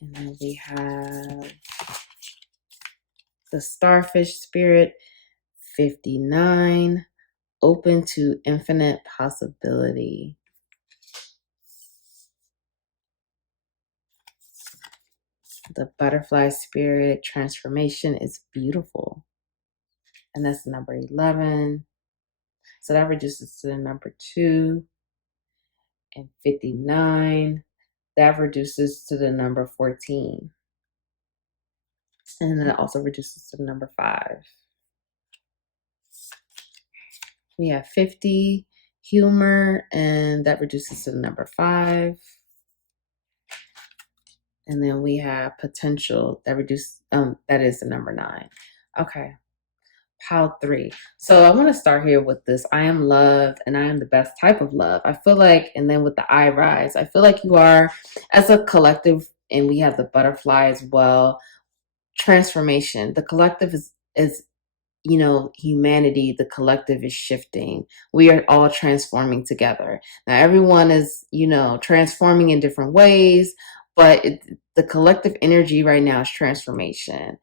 And then we have the starfish spirit, 59, open to infinite possibility. The butterfly spirit, transformation is beautiful. And that's number 11. So that reduces to the number 2. And 59, that reduces to the number 14. And then it also reduces to the number 5. We have 50, humor, and that reduces to the number 5. And then we have potential, that that is the number 9. Okay. Pile 3. So I want to start here with this. I am loved, and I am the best type of love. I feel like, and then with the I rise, I feel like you are, as a collective, and we have the butterfly as well, transformation. The collective is, you know, humanity. The collective is shifting. We are all transforming together. Now, everyone is, you know, transforming in different ways, but the collective energy right now is transformation.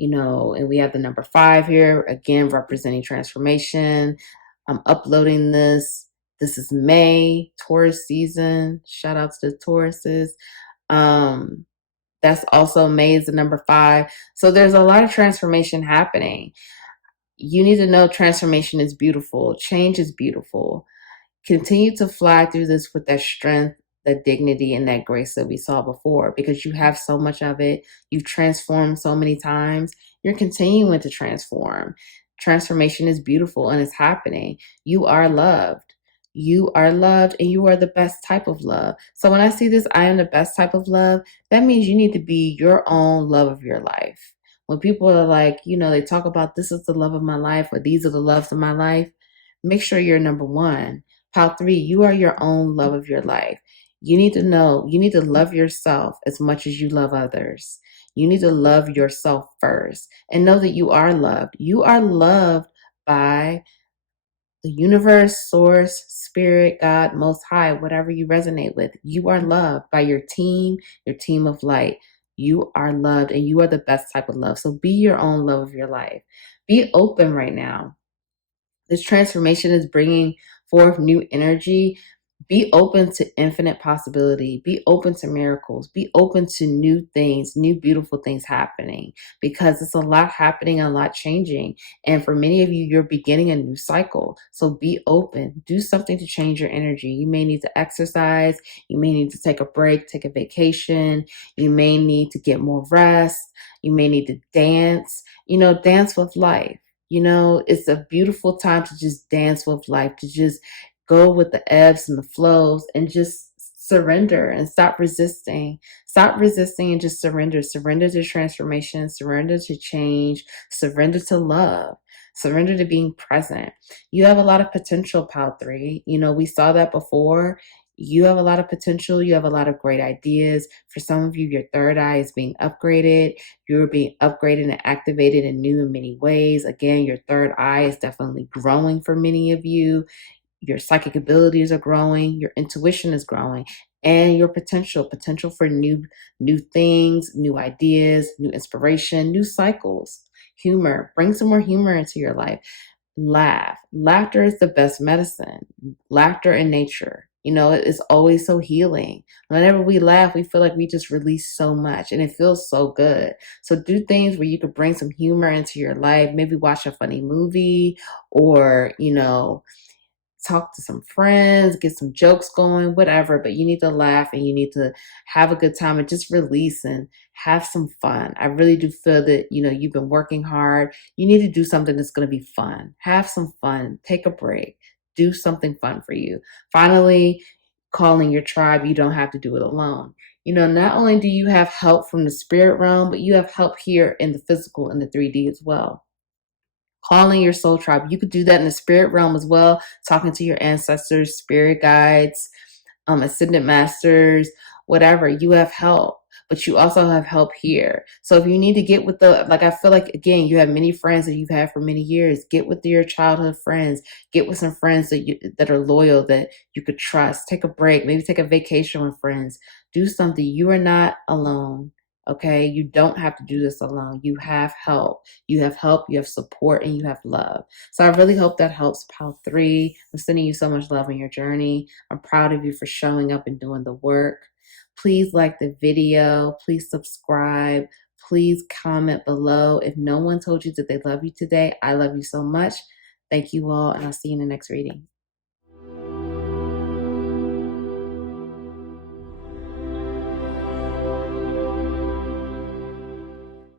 You know, and we have the number 5 here, again, representing transformation. I'm uploading this. This is May, Taurus season. Shout out to the Tauruses. That's also May is the number 5. So there's a lot of transformation happening. You need to know transformation is beautiful. Change is beautiful. Continue to fly through this with that strength, that dignity, and that grace that we saw before, because you have so much of it. You've transformed so many times. You're continuing to transform. Transformation is beautiful, and it's happening. You are loved. You are loved, and you are the best type of love. So when I see this, I am the best type of love, that means you need to be your own love of your life. When people are like, you know, they talk about this is the love of my life, or these are the loves of my life, make sure you're number 1. Pile 3, you are your own love of your life. You need to know, you need to love yourself as much as you love others. You need to love yourself first, and know that you are loved. You are loved by the universe, source, spirit, God, most high, whatever you resonate with. You are loved by your team of light. You are loved, and you are the best type of love. So be your own love of your life. Be open right now. This transformation is bringing forth new energy. Be open to infinite possibility. Be open to miracles. Be open to new things, new beautiful things happening, because it's a lot happening, a lot changing. And for many of you, you're beginning a new cycle. So be open. Do something to change your energy. You may need to exercise. You may need to take a break, take a vacation. You may need to get more rest. You may need to dance. You know, dance with life. You know, it's a beautiful time to just dance with life, to just go with the ebbs and the flows, and just surrender and stop resisting. Stop resisting and just surrender. Surrender to transformation, surrender to change, surrender to love, surrender to being present. You have a lot of potential, Pile 3. You know, we saw that before. You have a lot of potential. You have a lot of great ideas. For some of you, your third eye is being upgraded. You're being upgraded and activated in new and many ways. Again, your third eye is definitely growing for many of you. Your psychic abilities are growing. Your intuition is growing. And your potential for new things, new ideas, new inspiration, new cycles. Humor. Bring some more humor into your life. Laugh. Laughter is the best medicine. Laughter in nature. It's always so healing. Whenever we laugh, we feel like we just release so much and it feels so good. So do things where you could bring some humor into your life. Maybe watch a funny movie or, talk to some friends, get some jokes going, whatever, but you need to laugh and you need to have a good time and just release and have some fun. I really do feel that, you've been working hard. You need to do something that's going to be fun. Have some fun. Take a break. Do something fun for you. Finally, calling your tribe. You don't have to do it alone. Not only do you have help from the spirit realm, but you have help here in the physical, in the 3D as well. Calling your soul tribe. You could do that in the spirit realm as well, talking to your ancestors, spirit guides, ascended masters, whatever. You have help, but you also have help here. So if you need to get with I feel like, again, you have many friends that you've had for many years. Get with your childhood friends. Get with some friends that are loyal, that you could trust. Take a break. Maybe take a vacation with friends. Do something. You are not alone. Okay, you don't have to do this alone. You have help. You have help, you have support, and you have love. So I really hope that helps, Pal 3. I'm sending you so much love in your journey. I'm proud of you for showing up and doing the work. Please like the video. Please subscribe. Please comment below. If no one told you that they love you today, I love you so much. Thank you all, and I'll see you in the next reading.